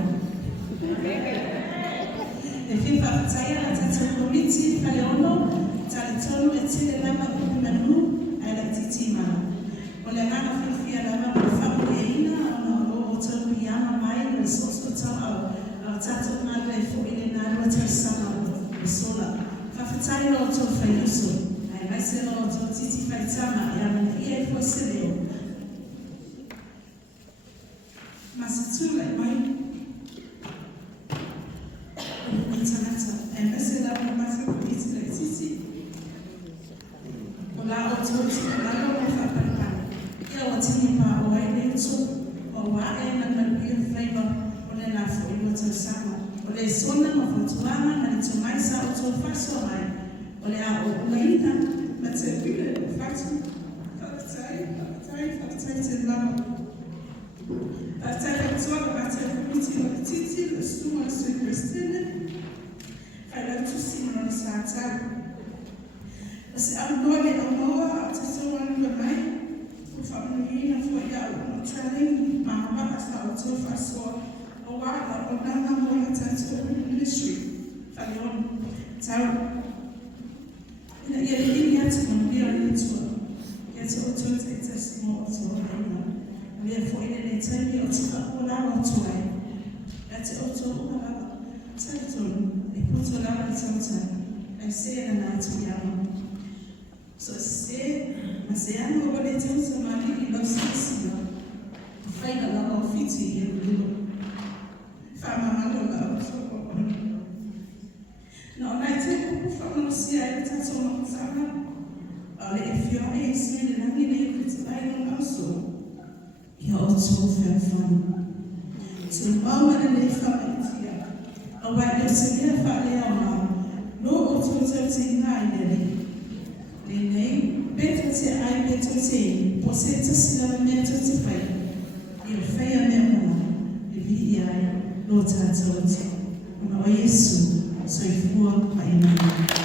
e fi fa tai na tatu committee pale ono tale tono e tele lama ku menu ala titima ole ngana fi la tato na le fuile na rota sama sola fa fatai lo to fayoso ai mai se lo to titi faitama ya na ia fo seleo masitula mai internet ai mai se la ma se ko titi ola o to la lo fa pa ia o tini pa o ai le to o wa e na na bi flavor na fuilo to sama ole sona mafutuana na tumai sa to faso mai ole a o leina matepile fato fatai te lama fatai to fatai titi le suma se Christine fala tu sino sa ta se am dole amoa te so wan mai o family na foi ya o training ma asa to faso wala onana mo tato ministry falion tau ina ia ia tsu mbia ni tsu ia tsu tsu tsu mo tsu ana ia foi ina tani o tsu ka ola o tsu ai ia tsu tsu ola tsu e poto la ma tsa ai se na tsu ya so se ma se ano o le tsu ma ni lo sisi no fai la offici e lo fama malola so no na te fama no sia e tato no sama ale e fio e se le na ni e kutai no aso ia o so fe fama se mama le fama tia a wa de se le fa le ama no o so se na le nei beto se ai beto se poseta se la meto se fai il fai a me una le vidi ai Lord tato o Yesu so ifua pa imani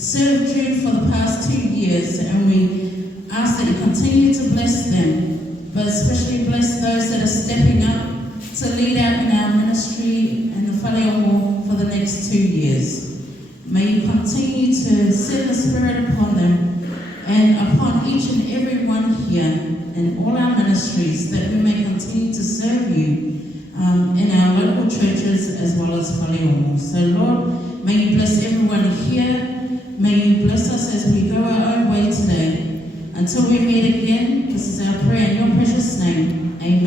served you for the past 2 years, and we ask that you continue to bless bless them, but especially bless those that are stepping up to lead out in our ministry and the Whaleongo for the next 2 years. May you continue to send the Spirit upon them and upon each and every one here in all our ministries, that we may continue to serve you in our local churches as well as Whaleongo. So Lord, may you bless everyone here. May you bless us as we go our own way today. Until we meet again, this is our prayer in your precious name. Amen.